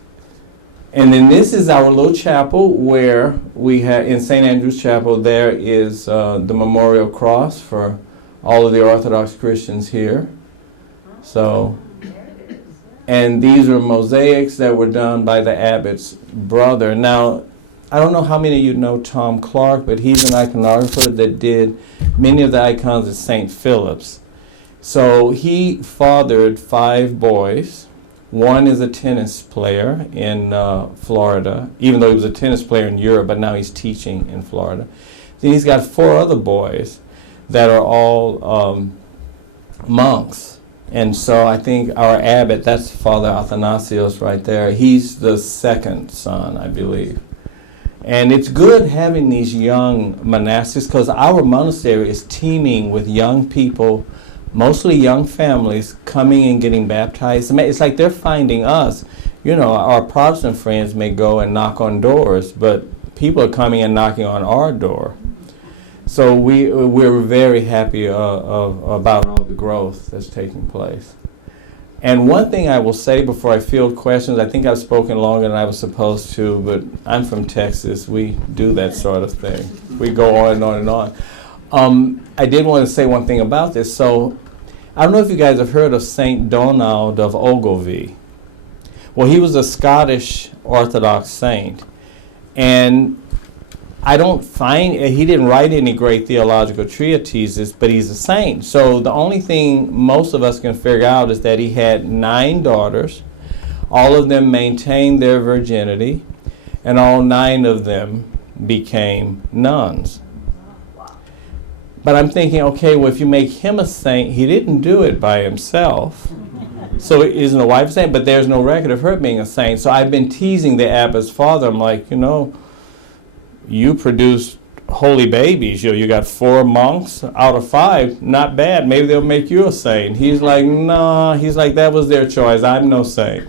And then this is our little chapel where we have, in St. Andrew's Chapel, there is the memorial cross for all of the Orthodox Christians here. So, and these are mosaics that were done by the abbot's brother. Now, I don't know how many of you know Tom Clark, but he's an iconographer that did many of the icons at St. Philip's. So he fathered 5 boys. One is a tennis player in Florida, even though he was a tennis player in Europe, but now he's teaching in Florida. Then he's got 4 other boys that are all monks. And so I think our abbot, that's Father Athanasios right there, he's the second son, I believe. And it's good having these young monastics because our monastery is teeming with young people, mostly young families, coming and getting baptized. It's like they're finding us. You know, our Protestant friends may go and knock on doors, but people are coming and knocking on our door. So we're very happy about all the growth that's taking place. And one thing I will say before I field questions, I think I've spoken longer than I was supposed to, but I'm from Texas. We do that sort of thing. We go on and on and on. I did want to say one thing about this. So I don't know if you guys have heard of Saint Donald of Ogilvie. Well, he was a Scottish Orthodox saint. And I don't find, he didn't write any great theological treatises, but he's a saint. So the only thing most of us can figure out is that he had 9 daughters. All of them maintained their virginity, and all 9 of them became nuns. But I'm thinking, okay, well, if you make him a saint, he didn't do it by himself. So isn't a wife a saint? But there's no record of her being a saint. So I've been teasing the abbot's father. I'm like, you produced holy babies. You got 4 monks out of 5. Not bad. Maybe they'll make you a saint. He's like, nah. He's like, that was their choice. I'm no saint.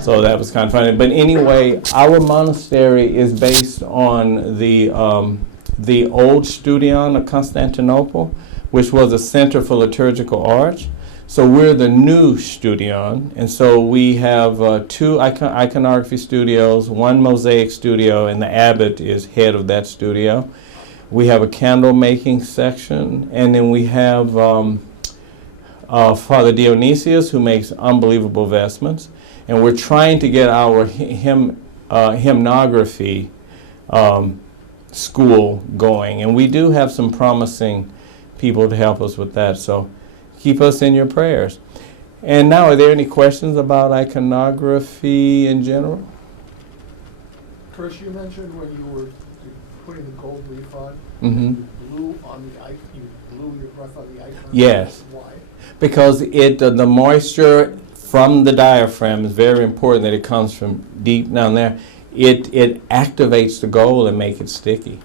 So that was kind of funny. But anyway, our monastery is based on the old Studion of Constantinople, which was a center for liturgical arts. So we're the new Studion, and so we have 2 iconography studios, 1 mosaic studio, and the abbot is head of that studio. We have a candle making section, and then we have Father Dionysius, who makes unbelievable vestments, and we're trying to get our hymnography school going, and we do have some promising people to help us with that. So keep us in your prayers. And now, are there any questions about iconography in general? Chris, you mentioned when you were putting the gold leaf on, Mm-hmm. you blew your breath on the icon. Yes. Why? Because the moisture from the diaphragm is very important, that it comes from deep down there. It activates the gold and make it sticky.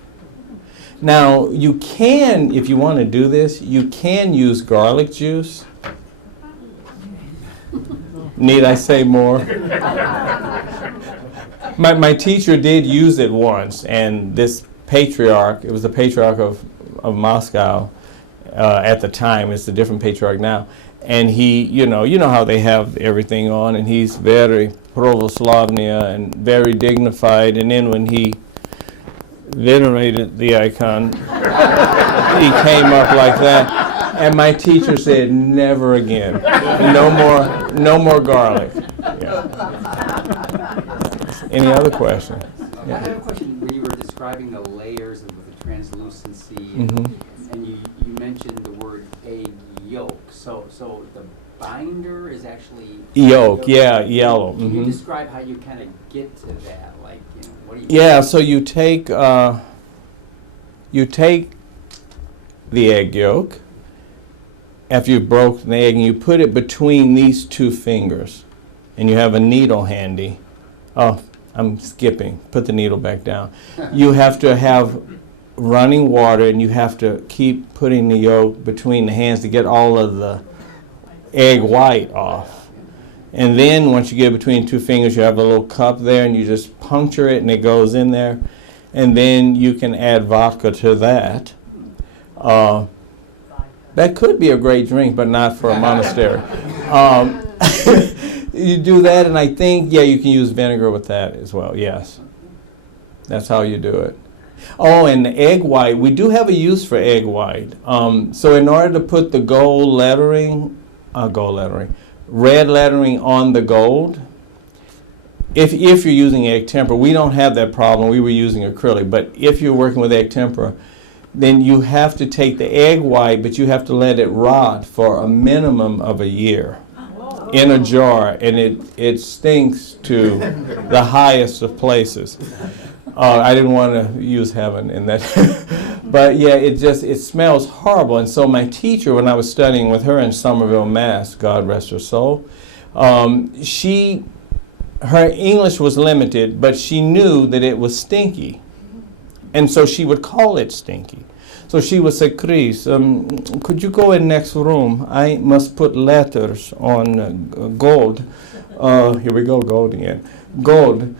Now, you can, if you want to do this, you can use garlic juice. Need I say more? My teacher did use it once, and this patriarch, it was the patriarch of Moscow at the time, it's a different patriarch now, and he, you know how they have everything on, and he's very pravoslavnia and very dignified, and then when he venerated the icon, he came up like that, and my teacher said, never again, no more garlic. Yeah. Any other question? I have a question. When you were describing the layers of the translucency, Mm-hmm. and you mentioned the word egg yolk. So the binder is actually Yolk, yeah, yellow. Can you Mm-hmm. describe how you kind of get to that? Like, what do you? Yeah, so you take the egg yolk after you've broken the egg, and you put it between these 2 fingers, and you have a needle handy. Oh, I'm skipping. Put the needle back down. You have to have running water, and you have to keep putting the yolk between the hands to get all of the egg white off. And then once you get between 2 fingers, you have a little cup there, and you just puncture it, and it goes in there. And then you can add vodka to that. That could be a great drink, but not for a monastery. You do that, and I think, you can use vinegar with that as well, yes. That's how you do it. Oh, and the egg white, we do have a use for egg white. So in order to put the red lettering on the gold, if you're using egg tempera, we don't have that problem, we were using acrylic, but if you're working with egg tempera, then you have to take the egg white, but you have to let it rot for a minimum of a year in a jar, and it stinks to the highest of places. I didn't want to use heaven in that. But yeah, it smells horrible. And so my teacher, when I was studying with her in Somerville, Mass, God rest her soul, her English was limited, but she knew that it was stinky. And so she would call it stinky. So she would say, Chris, could you go in next room? I must put letters on gold. Here we go, gold again. Gold.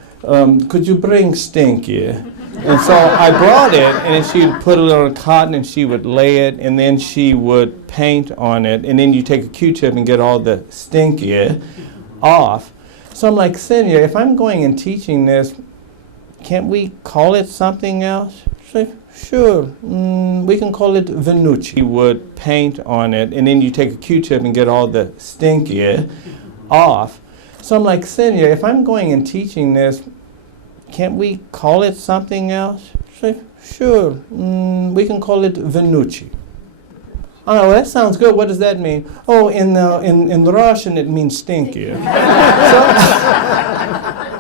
Could you bring stinky? And so I brought it, and then she would put it on cotton, and she would lay it, and then she would paint on it, and then you take a Q-tip and get all the stinky off. So I'm like, Cynthia, if I'm going and teaching this, can't we call it something else? She's like, sure, we can call it Venucci. You would paint on it, and then you take a Q-tip and get all the stinky off. So I'm like, Cynthia, if I'm going and teaching this, can't we call it something else? She's like, sure, we can call it Venucci. Oh, well, that sounds good. What does that mean? Oh, in Russian it means stinky.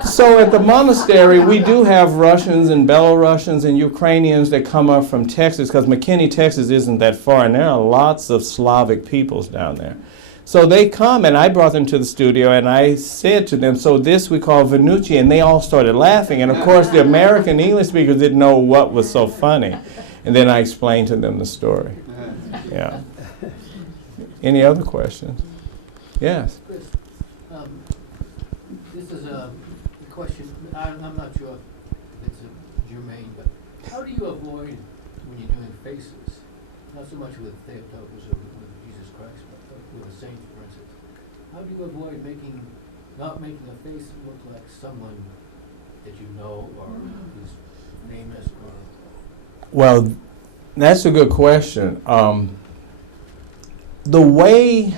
So at the monastery, we do have Russians and Belarusians and Ukrainians that come up from Texas, because McKinney, Texas isn't that far, and there are lots of Slavic peoples down there. So they come, and I brought them to the studio, and I said to them, so this we call Venucci, and they all started laughing. And of course, the American English speakers didn't know what was so funny. And then I explained to them the story. Yeah. Any other questions? Yes. Chris, this is a question, I'm not sure if it's germane, but how do you avoid, when you're doing faces, not so much with Theotokos or with Jesus Christ, but with a saint, for instance, how do you avoid not making a face look like someone that you know or who's famous? Well, that's a good question. The way,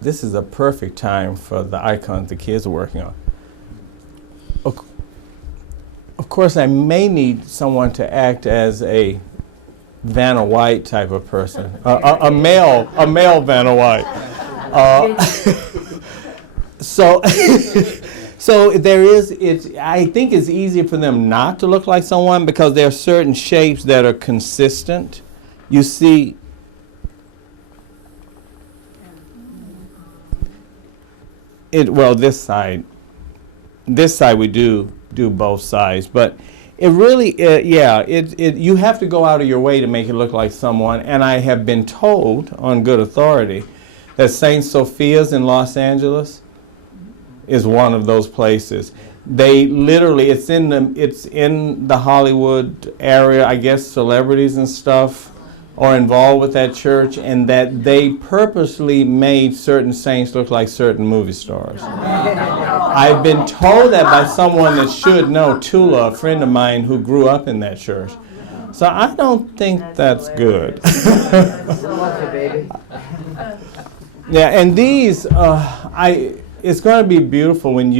this is a perfect time for the icons the kids are working on. Of course, I may need someone to act as a Vanna White type of person, a male Vanna White. So there is, I think it's easier for them not to look like someone because there are certain shapes that are consistent. You see, this side we do both sides, but it really, you have to go out of your way to make it look like someone. And I have been told on good authority that St. Sophia's in Los Angeles is one of those places. They literally, it's in the Hollywood area. I guess celebrities and stuff are involved with that church, and that they purposely made certain saints look like certain movie stars. I've been told that by someone that should know, Tula, a friend of mine who grew up in that church. So I don't think that's good. Yeah, and these, it's going to be beautiful when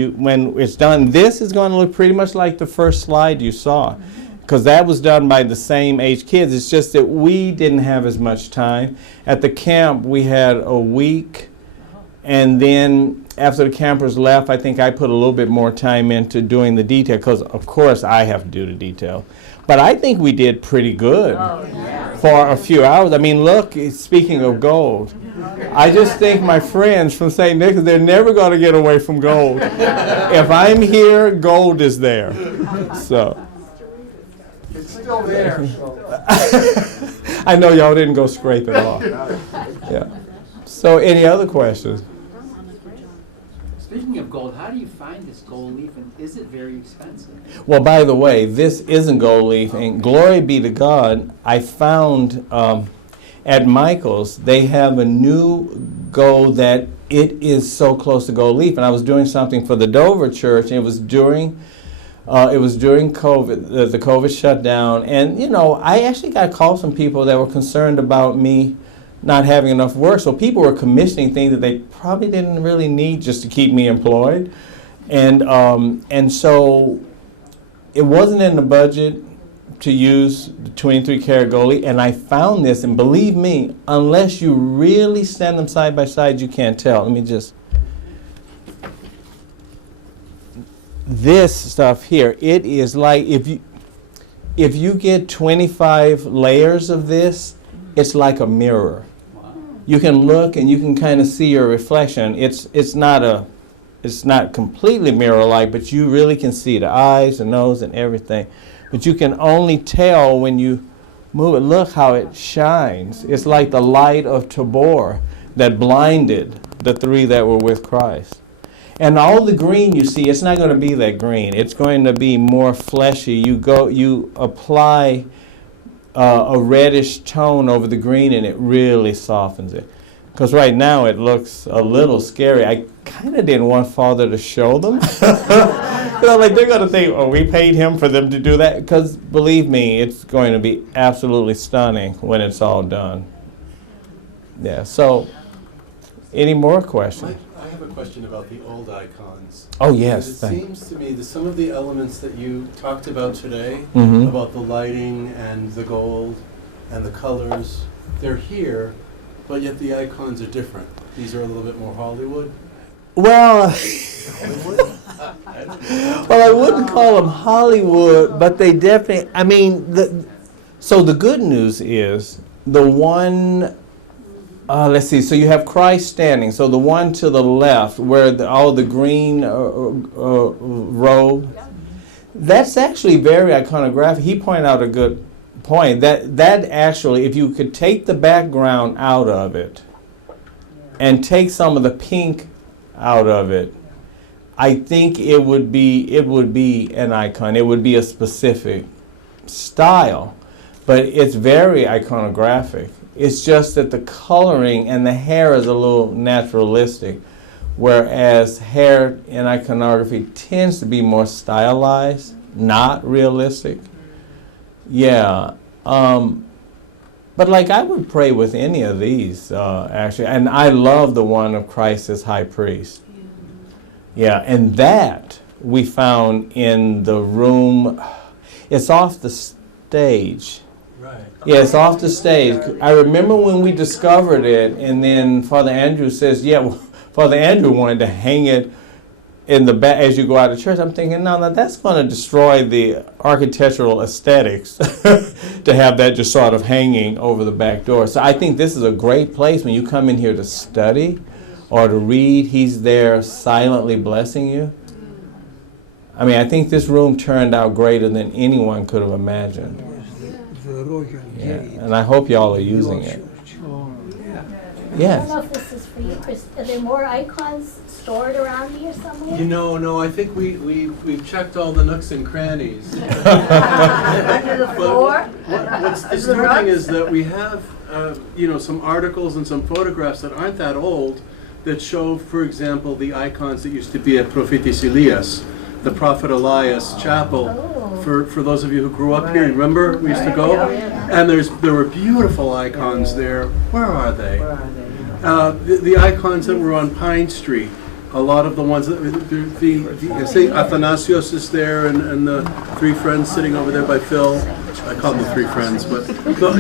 it's done. This is going to look pretty much like the first slide you saw, because that was done by the same age kids. It's just that we didn't have as much time. At the camp, we had a week, and then after the campers left, I think I put a little bit more time into doing the detail, because of course I have to do the detail. But I think we did pretty good for a few hours. I mean, look, speaking of gold, I just think my friends from St. Nicholas, they're never going to get away from gold. If I'm here, gold is there. So. It's still there. So. I know y'all didn't go scrape it off. Yeah. So any other questions? Speaking of gold, how do you find this gold leaf, and is it very expensive? Well, by the way, this isn't gold leaf, and glory be to God, I found at Minkle's, they have a new gold that it is so close to gold leaf, and I was doing something for the Dover Church, and it was during COVID, the COVID shutdown, and I actually got calls from people that were concerned about me not having enough work. So people were commissioning things that they probably didn't really need just to keep me employed, and so it wasn't in the budget to use the 23-karat gold leaf, and I found this, and believe me, unless you really stand them side by side, you can't tell. Let me just. This stuff here, it is like if you get 25 layers of this, it's like a mirror. Wow. You can look and you can kind of see your reflection. It's not completely mirror-like, but you really can see the eyes, the nose, and everything. But you can only tell when you move it. Look how it shines. It's like the light of Tabor that blinded the three that were with Christ. And all the green you see, it's not going to be that green. It's going to be more fleshy. You apply a reddish tone over the green, and it really softens it. Because right now it looks a little scary. I kind of didn't want Father to show them. Like they're going to think, oh, we paid him for them to do that. Because believe me, it's going to be absolutely stunning when it's all done. Yeah. So, any more questions? I have a question about the old icons. Oh yes. It seems to me that some of the elements that you talked about today, Mm-hmm. about the lighting and the gold and the colors, they're here, but yet the icons are different. These are a little bit more Hollywood. Well, Hollywood? well, I wouldn't call them Hollywood, but they definitely. I mean, so the good news is the one. Let's see. So you have Christ standing. So the one to the left, where all the green robe, that's actually very iconographic. He pointed out a good point. That actually, if you could take the background out of it, and take some of the pink out of it, I think it would be an icon. It would be a specific style, but it's very iconographic. It's just that the coloring and the hair is a little naturalistic, whereas hair in iconography tends to be more stylized, not realistic. Yeah. But like I would pray with any of these, actually. And I love the one of Christ as high priest. Yeah, and that we found in the room. It's off the stage. Right. Yeah, it's off the stage. I remember when we discovered it, and then Father Andrew says, yeah, well, Father Andrew wanted to hang it in the back as you go out of church. I'm thinking, no, that's going to destroy the architectural aesthetics to have that just sort of hanging over the back door. So I think this is a great place when you come in here to study or to read. He's there silently blessing you. I mean, I think this room turned out greater than anyone could have imagined. Yeah, and I hope y'all are using it. I Yes. don't know if this is for you, Chris. Are there more icons stored around here somewhere? No, I think we've checked all the nooks and crannies. Under the floor? What's disturbing is that we have, some articles and some photographs that aren't that old that show, for example, the icons that used to be at Prophetis Elias, the Prophet Elias Chapel. Oh. For those of you who grew up here, remember we used to go? And there were beautiful icons there. Where are they? The icons that were on Pine Street. A lot of the ones that St. Athanasios is there, and the three friends sitting over there by Phil. I call them the three friends, but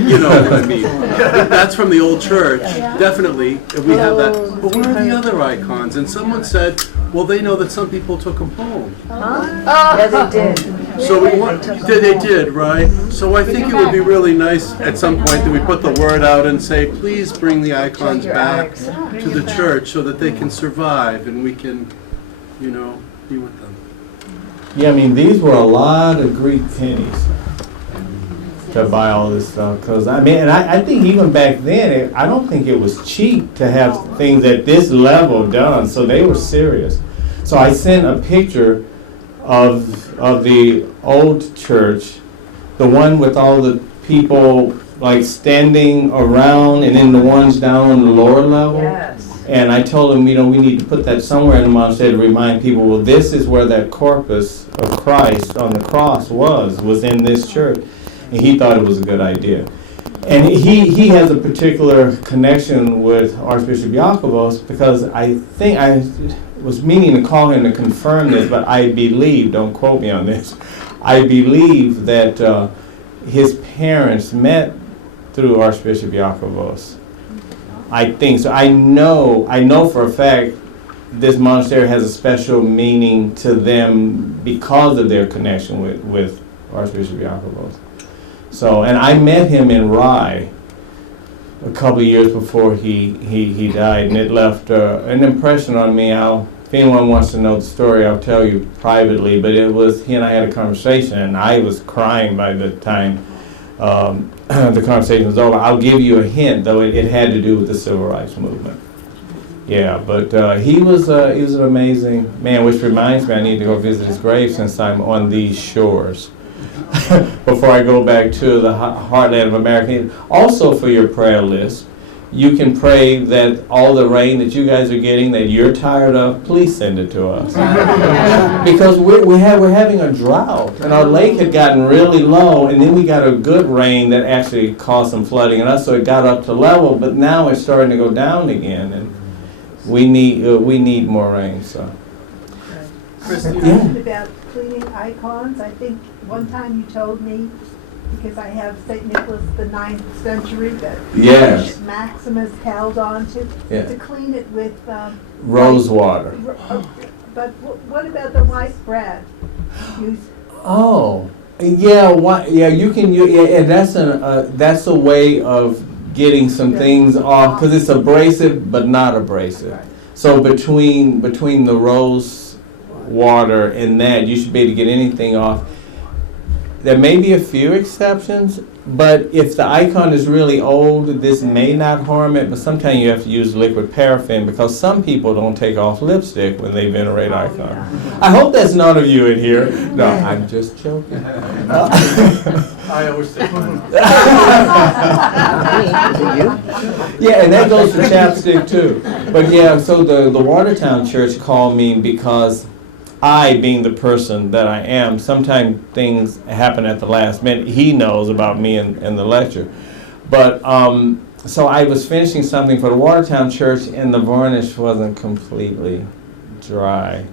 you know what I mean. That's from the old church, definitely. We have that. But where are the other icons? And someone said, well, they know that some people took them home. Yeah, they did. So they did, right? So I think it would be really nice at some point that we put the word out and say, please bring the icons back to the church so that they can survive and we can, be with them. Yeah, I mean, these were a lot of Greek pennies to buy all this stuff. Because, I think even back then, I don't think it was cheap to have things at this level done. So they were serious. So I sent a picture of the old church, the one with all the people like standing around, and then the ones down on the lower level. Yes. And I told him, we need to put that somewhere in the monastery to remind people, well, this is where that corpus of Christ on the cross was in this church. And he thought it was a good idea. And he has a particular connection with Archbishop Iakovos, because I think I was meaning to call him to confirm this, but I believe, don't quote me on this, I believe that his parents met through Archbishop Iakovos. I think so. I know for a fact this monastery has a special meaning to them because of their connection with Archbishop Iakovos. So, and I met him in Rye a couple of years before he died, and it left an impression on me. If anyone wants to know the story, I'll tell you privately, but it was, he and I had a conversation, and I was crying by the time the conversation was over. I'll give you a hint, though it had to do with the Civil Rights Movement. Yeah, but he was an amazing man, which reminds me I need to go visit his grave since I'm on these shores. Before I go back to the heartland of America. Also for your prayer list, you can pray that all the rain that you guys are getting that you're tired of, please send it to us. Because we're having a drought, and our lake had gotten really low, and then we got a good rain that actually caused some flooding in us, so it got up to level, but now it's starting to go down again, and we need more rain. So. Yeah. About cleaning icons, I think one time you told me, because I have St. Nicholas, the 9th century, that Yes. Maximus held on to clean it with Rose water. But what about the white bread? Oh, yeah. You can. And that's a way of getting some things off, because it's abrasive but not abrasive. Right. So between the rose water and that, you should be able to get anything off. There may be a few exceptions, but if the icon is really old, this may not harm it, but sometimes you have to use liquid paraffin, because some people don't take off lipstick when they venerate icons. I hope that's none of you in here. No, I'm just joking. I always take mine off. Yeah, and that goes for chapstick too. But yeah, so the Watertown Church called me because I, being the person that I am, sometimes things happen at the last minute. He knows about me and the lecture. But so I was finishing something for the Watertown Church, and the varnish wasn't completely dry.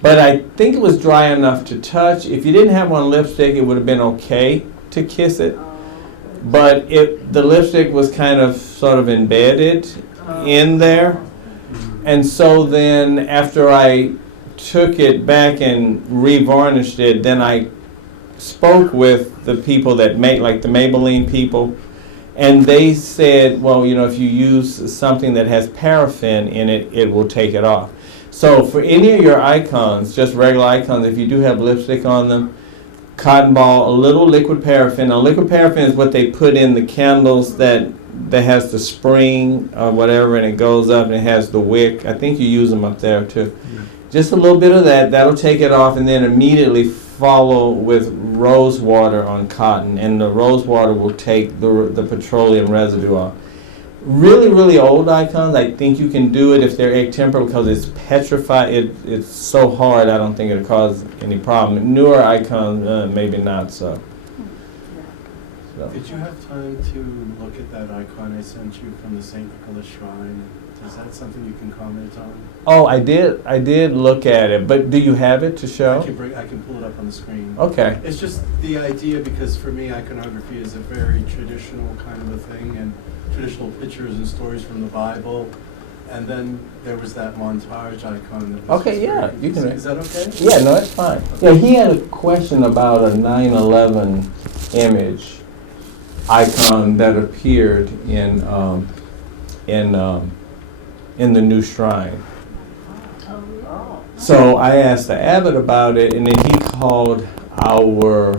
But I think it was dry enough to touch. If you didn't have on lipstick, it would have been okay to kiss it. But the lipstick was kind of sort of embedded in there. And so then after I took it back and revarnished it, then I spoke with the people that make, like the Maybelline people, and they said, well, if you use something that has paraffin in it, it will take it off. So for any of your icons, just regular icons, if you do have lipstick on them, cotton ball, a little liquid paraffin. Now liquid paraffin is what they put in the candles that has the spring or whatever, and it goes up and it has the wick. I think you use them up there too. Just a little bit of that'll take it off, and then immediately follow with rose water on cotton, and the rose water will take the petroleum residue off. Really, really old icons, I think you can do it if they're egg tempered, because it's petrified. It's so hard, I don't think it'll cause any problem. Newer icons, maybe not so. Did you have time to look at that icon I sent you from the St. Nicholas Shrine? Is that something you can comment on? Oh, I did look at it, but do you have it to show? I can pull it up on the screen. Okay. It's just the idea, because for me, iconography is a very traditional kind of a thing, and traditional pictures and stories from the Bible. And then there was that montage icon. That was Okay, yeah, you can. Is that okay? Yeah, no, it's fine. Yeah, he had a question about a 9/11 image icon that appeared in the new shrine. So I asked the abbot about it, and then he called our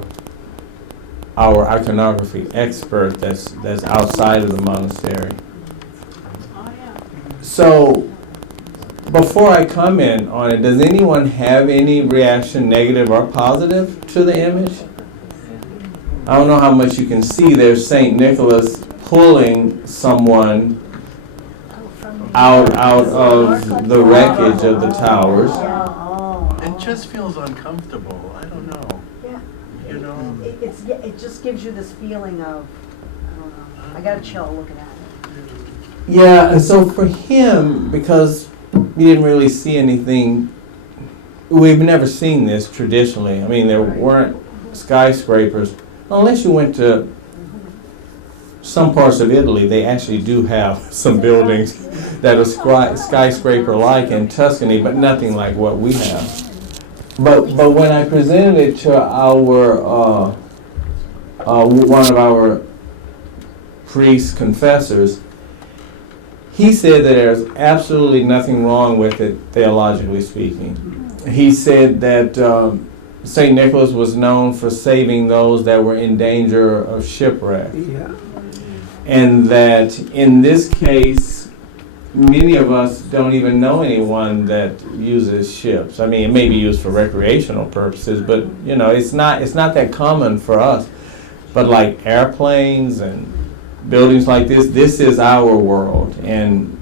iconography expert that's outside of the monastery. So before I comment on it, does anyone have any reaction, negative or positive, to the image? I don't know how much you can see. There's St. Nicholas pulling someone out of the wreckage of the towers. It just feels uncomfortable. I don't know. Yeah. You know? It just gives you this feeling of, I don't know, I got a chill looking at it. Yeah, and so for him, because we didn't really see anything, we've never seen this traditionally. I mean, there weren't skyscrapers. Unless you went to some parts of Italy, they actually do have some buildings that are skyscraper-like in Tuscany, but nothing like what we have. But when I presented it to our one of our priest confessors, he said that there's absolutely nothing wrong with it, theologically speaking. He said that St. Nicholas was known for saving those that were in danger of shipwreck. Yeah. And that in this case, many of us don't even know anyone that uses ships. I mean, it may be used for recreational purposes, but you know, it's not that common for us. But like airplanes and buildings like this is our world, and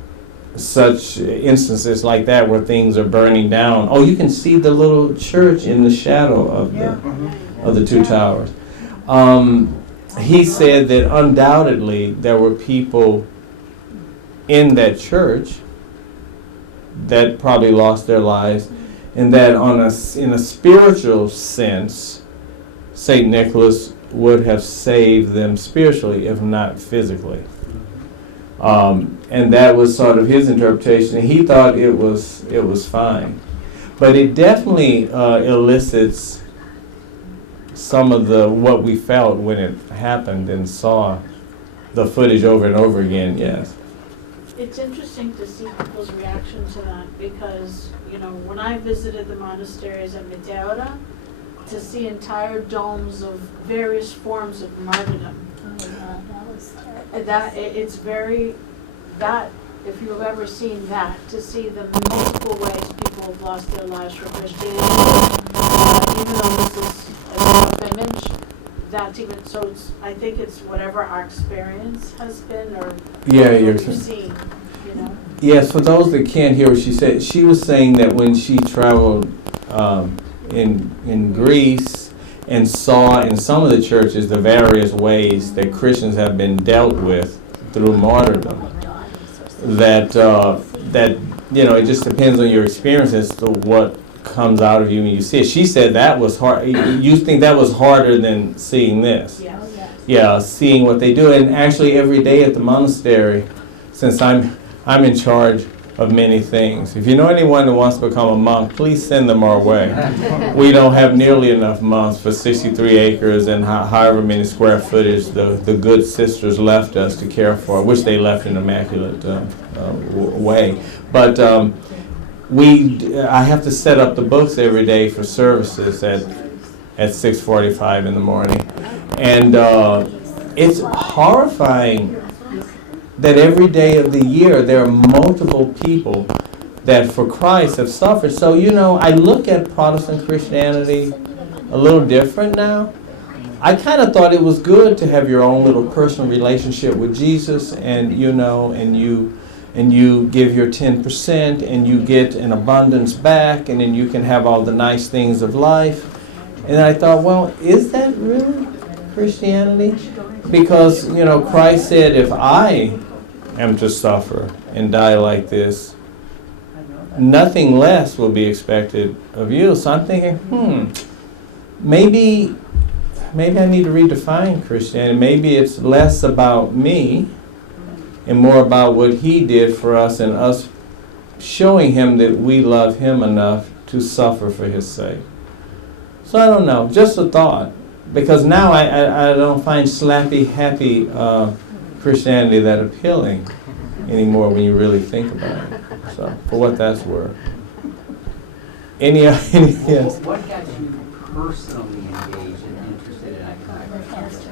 such instances like that where things are burning down. Oh, you can see the little church in the shadow of the two towers. He said that undoubtedly there were people in that church that probably lost their lives, and that in a spiritual sense, St. Nicholas would have saved them spiritually, if not physically. And that was sort of his interpretation. He thought it was fine. But it definitely elicits some of what we felt when it happened and saw the footage over and over again, yes. It's interesting to see people's reaction to that because, when I visited the monasteries at Madeira, to see entire domes of various forms of martyrdom. Oh, yeah, that was terrible. It's very, if you've ever seen that, to see the multiple ways people have lost their lives for Christianity, even though this is an image, that's even, so I think it's whatever our experience has been or what we've seen, Yes, for those that can't hear what she said, she was saying that when she traveled in Greece and saw in some of the churches the various ways that Christians have been dealt with through martyrdom, that it just depends on your experience as to what comes out of you when you see it. She said that was hard. You think that was harder than seeing this? Yes. Yeah, seeing what they do, and actually every day at the monastery, since I'm in charge of many things. If you know anyone who wants to become a monk, please send them our way. We don't have nearly enough monks for 63 acres and however many square footage the good sisters left us to care for, which they left in immaculate way. But I have to set up the books every day for services at 6:45 in the morning. And it's horrifying that every day of the year there are multiple people that for Christ have suffered. So, I look at Protestant Christianity a little different now. I kind of thought it was good to have your own little personal relationship with Jesus, and and you give your 10% and you get an abundance back, and then you can have all the nice things of life. And I thought, well, is that really Christianity? Because, Christ said, if I am to suffer and die like this, nothing less will be expected of you. So I'm thinking, maybe I need to redefine Christianity. Maybe it's less about me and more about what he did for us and us showing him that we love him enough to suffer for his sake. So I don't know, just a thought. Because now I don't find slappy, happy Christianity that appealing anymore when you really think about it. So, for what that's worth. Any yes? What got you personally engaged and interested in iconography?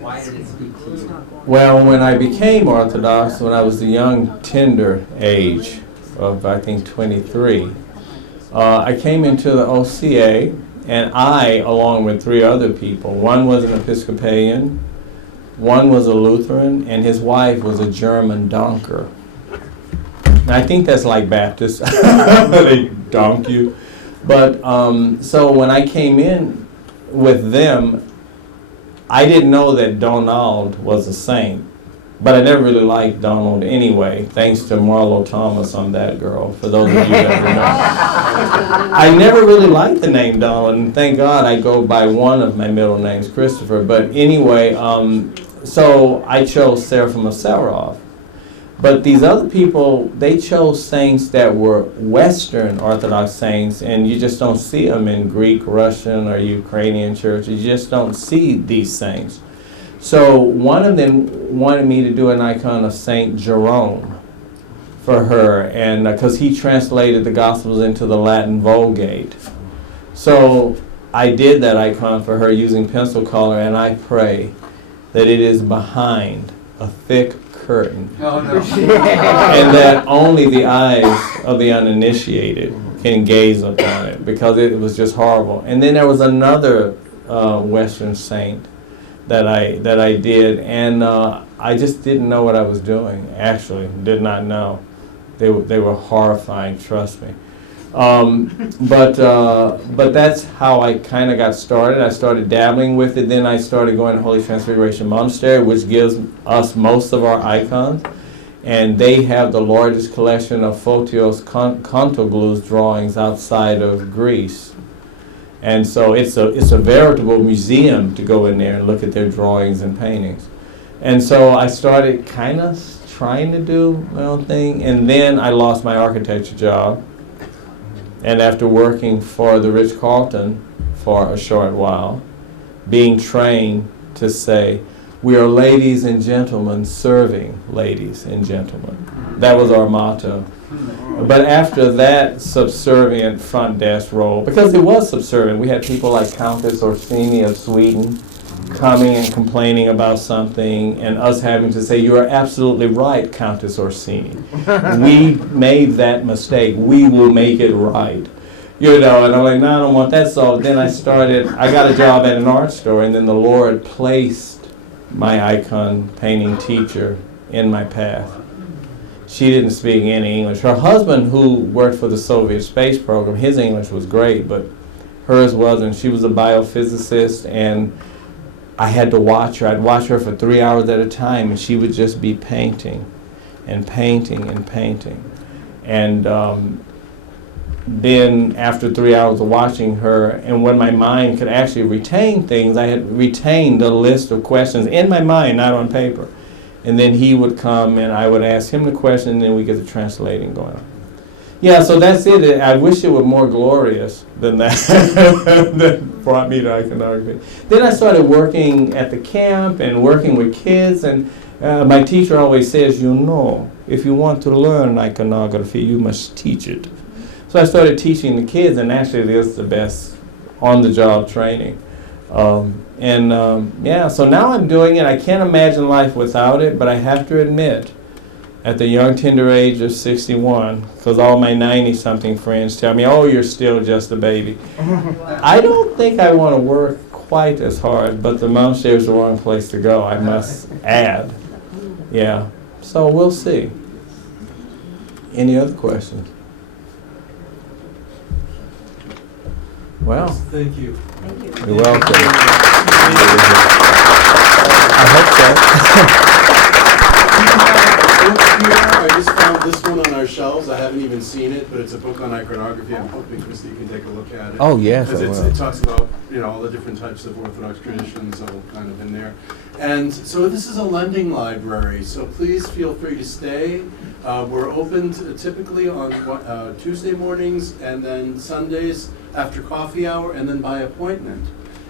Why did it speak to you? Well, when I became Orthodox, when I was a young, tender age of, I think, 23, I came into the OCA, and I, along with 3 other people, one was an Episcopalian, one was a Lutheran, and his wife was a German donker. And I think that's like Baptists. They donk you. But so when I came in with them, I didn't know that Donald was a saint. But I never really liked Donald anyway, thanks to Marlo Thomas on That Girl, for those of you that know. I never really liked the name Donald, and thank God I go by one of my middle names, Christopher. But anyway, so I chose Seraphim of Sarov. But these other people, they chose saints that were Western Orthodox saints, and you just don't see them in Greek, Russian, or Ukrainian churches. You just don't see these saints. So one of them wanted me to do an icon of Saint Jerome for her, and because he translated the Gospels into the Latin Vulgate. So I did that icon for her using pencil color, and I pray that it is behind a thick curtain, Oh, no. and that only the eyes of the uninitiated can gaze upon it, because it was just horrible. And then there was another Western saint that I did, and I just didn't know what I was doing. Actually, did not know. They were horrifying. Trust me. But that's how I kind of got started. I started dabbling with it. Then I started going to Holy Transfiguration Monastery, which gives us most of our icons. And they have the largest collection of Photios Kontoglou's drawings outside of Greece. And so it's a veritable museum to go in there and look at their drawings and paintings. And so I started kind of trying to do my own thing. And then I lost my architecture job. And after working for the Ritz-Carlton for a short while, being trained to say, we are ladies and gentlemen serving ladies and gentlemen. That was our motto. But after that subservient front desk role, because it was subservient, we had people like Countess Orsini of Sweden coming and complaining about something, and us having to say, you are absolutely right, Countess Orsini. We made that mistake. We will make it right. You know, and I'm like, no, I don't want that solved. Then I got a job at an art store, and then the Lord placed my icon painting teacher in my path. She didn't speak any English. Her husband, who worked for the Soviet space program, his English was great, but hers wasn't. She was a biophysicist, and I had to watch her. I'd watch her for 3 hours at a time, and she would just be painting and painting and painting. And then after 3 hours of watching her, and when my mind could actually retain things, I had retained a list of questions in my mind, not on paper. And then he would come, and I would ask him the question, and then we get the translating going on. Yeah, so that's it. I wish it were more glorious than that that brought me to iconography. Then I started working at the camp and working with kids, and my teacher always says, you know, if you want to learn iconography, you must teach it. So I started teaching the kids, and actually it is the best on-the-job training. So now I'm doing it. I can't imagine life without it, but I have to admit, at the young, tender age of 61, because all my 90-something friends tell me, oh, you're still just a baby. I don't think I want to work quite as hard, but the monastery is the wrong place to go, I must add. Yeah, so we'll see. Any other questions? Well, Thank you. Thank you. you're welcome. I hope so. I just found this one on our shelves. I haven't even seen it, but it's a book on iconography. I'm hoping Christy can take a look at it. Oh, yes, I Because will. it talks about, all the different types of Orthodox traditions all kind of in there. And so this is a lending library, so please feel free to stay. We're open typically on Tuesday mornings, and then Sundays after coffee hour, and then by appointment.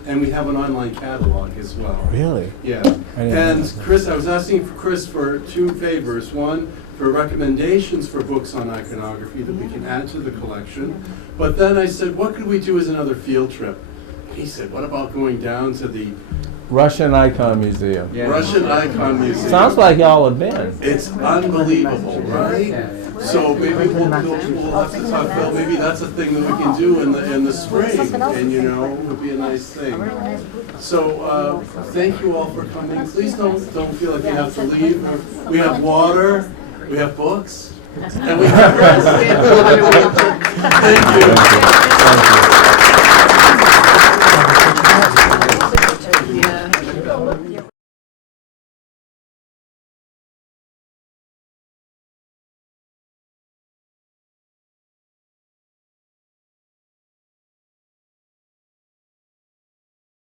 And we have an online catalog as well. Really? Yeah. I didn't know And that. Chris, I was asking for Chris for 2 favors. One, for recommendations for books on iconography that we can add to the collection. But then I said, what could we do as another field trip? He said, what about going down to the Russian Icon Museum. Yeah. Russian Icon Museum? Sounds like y'all have been. It's unbelievable, right? Yeah. So maybe we'll have to talk, Phil, maybe that's a thing that we can do in the spring, and it would be a nice thing. So, thank you all for coming. Please don't feel like you have to leave. We have water, we have books, and we have Thank you. Thank you.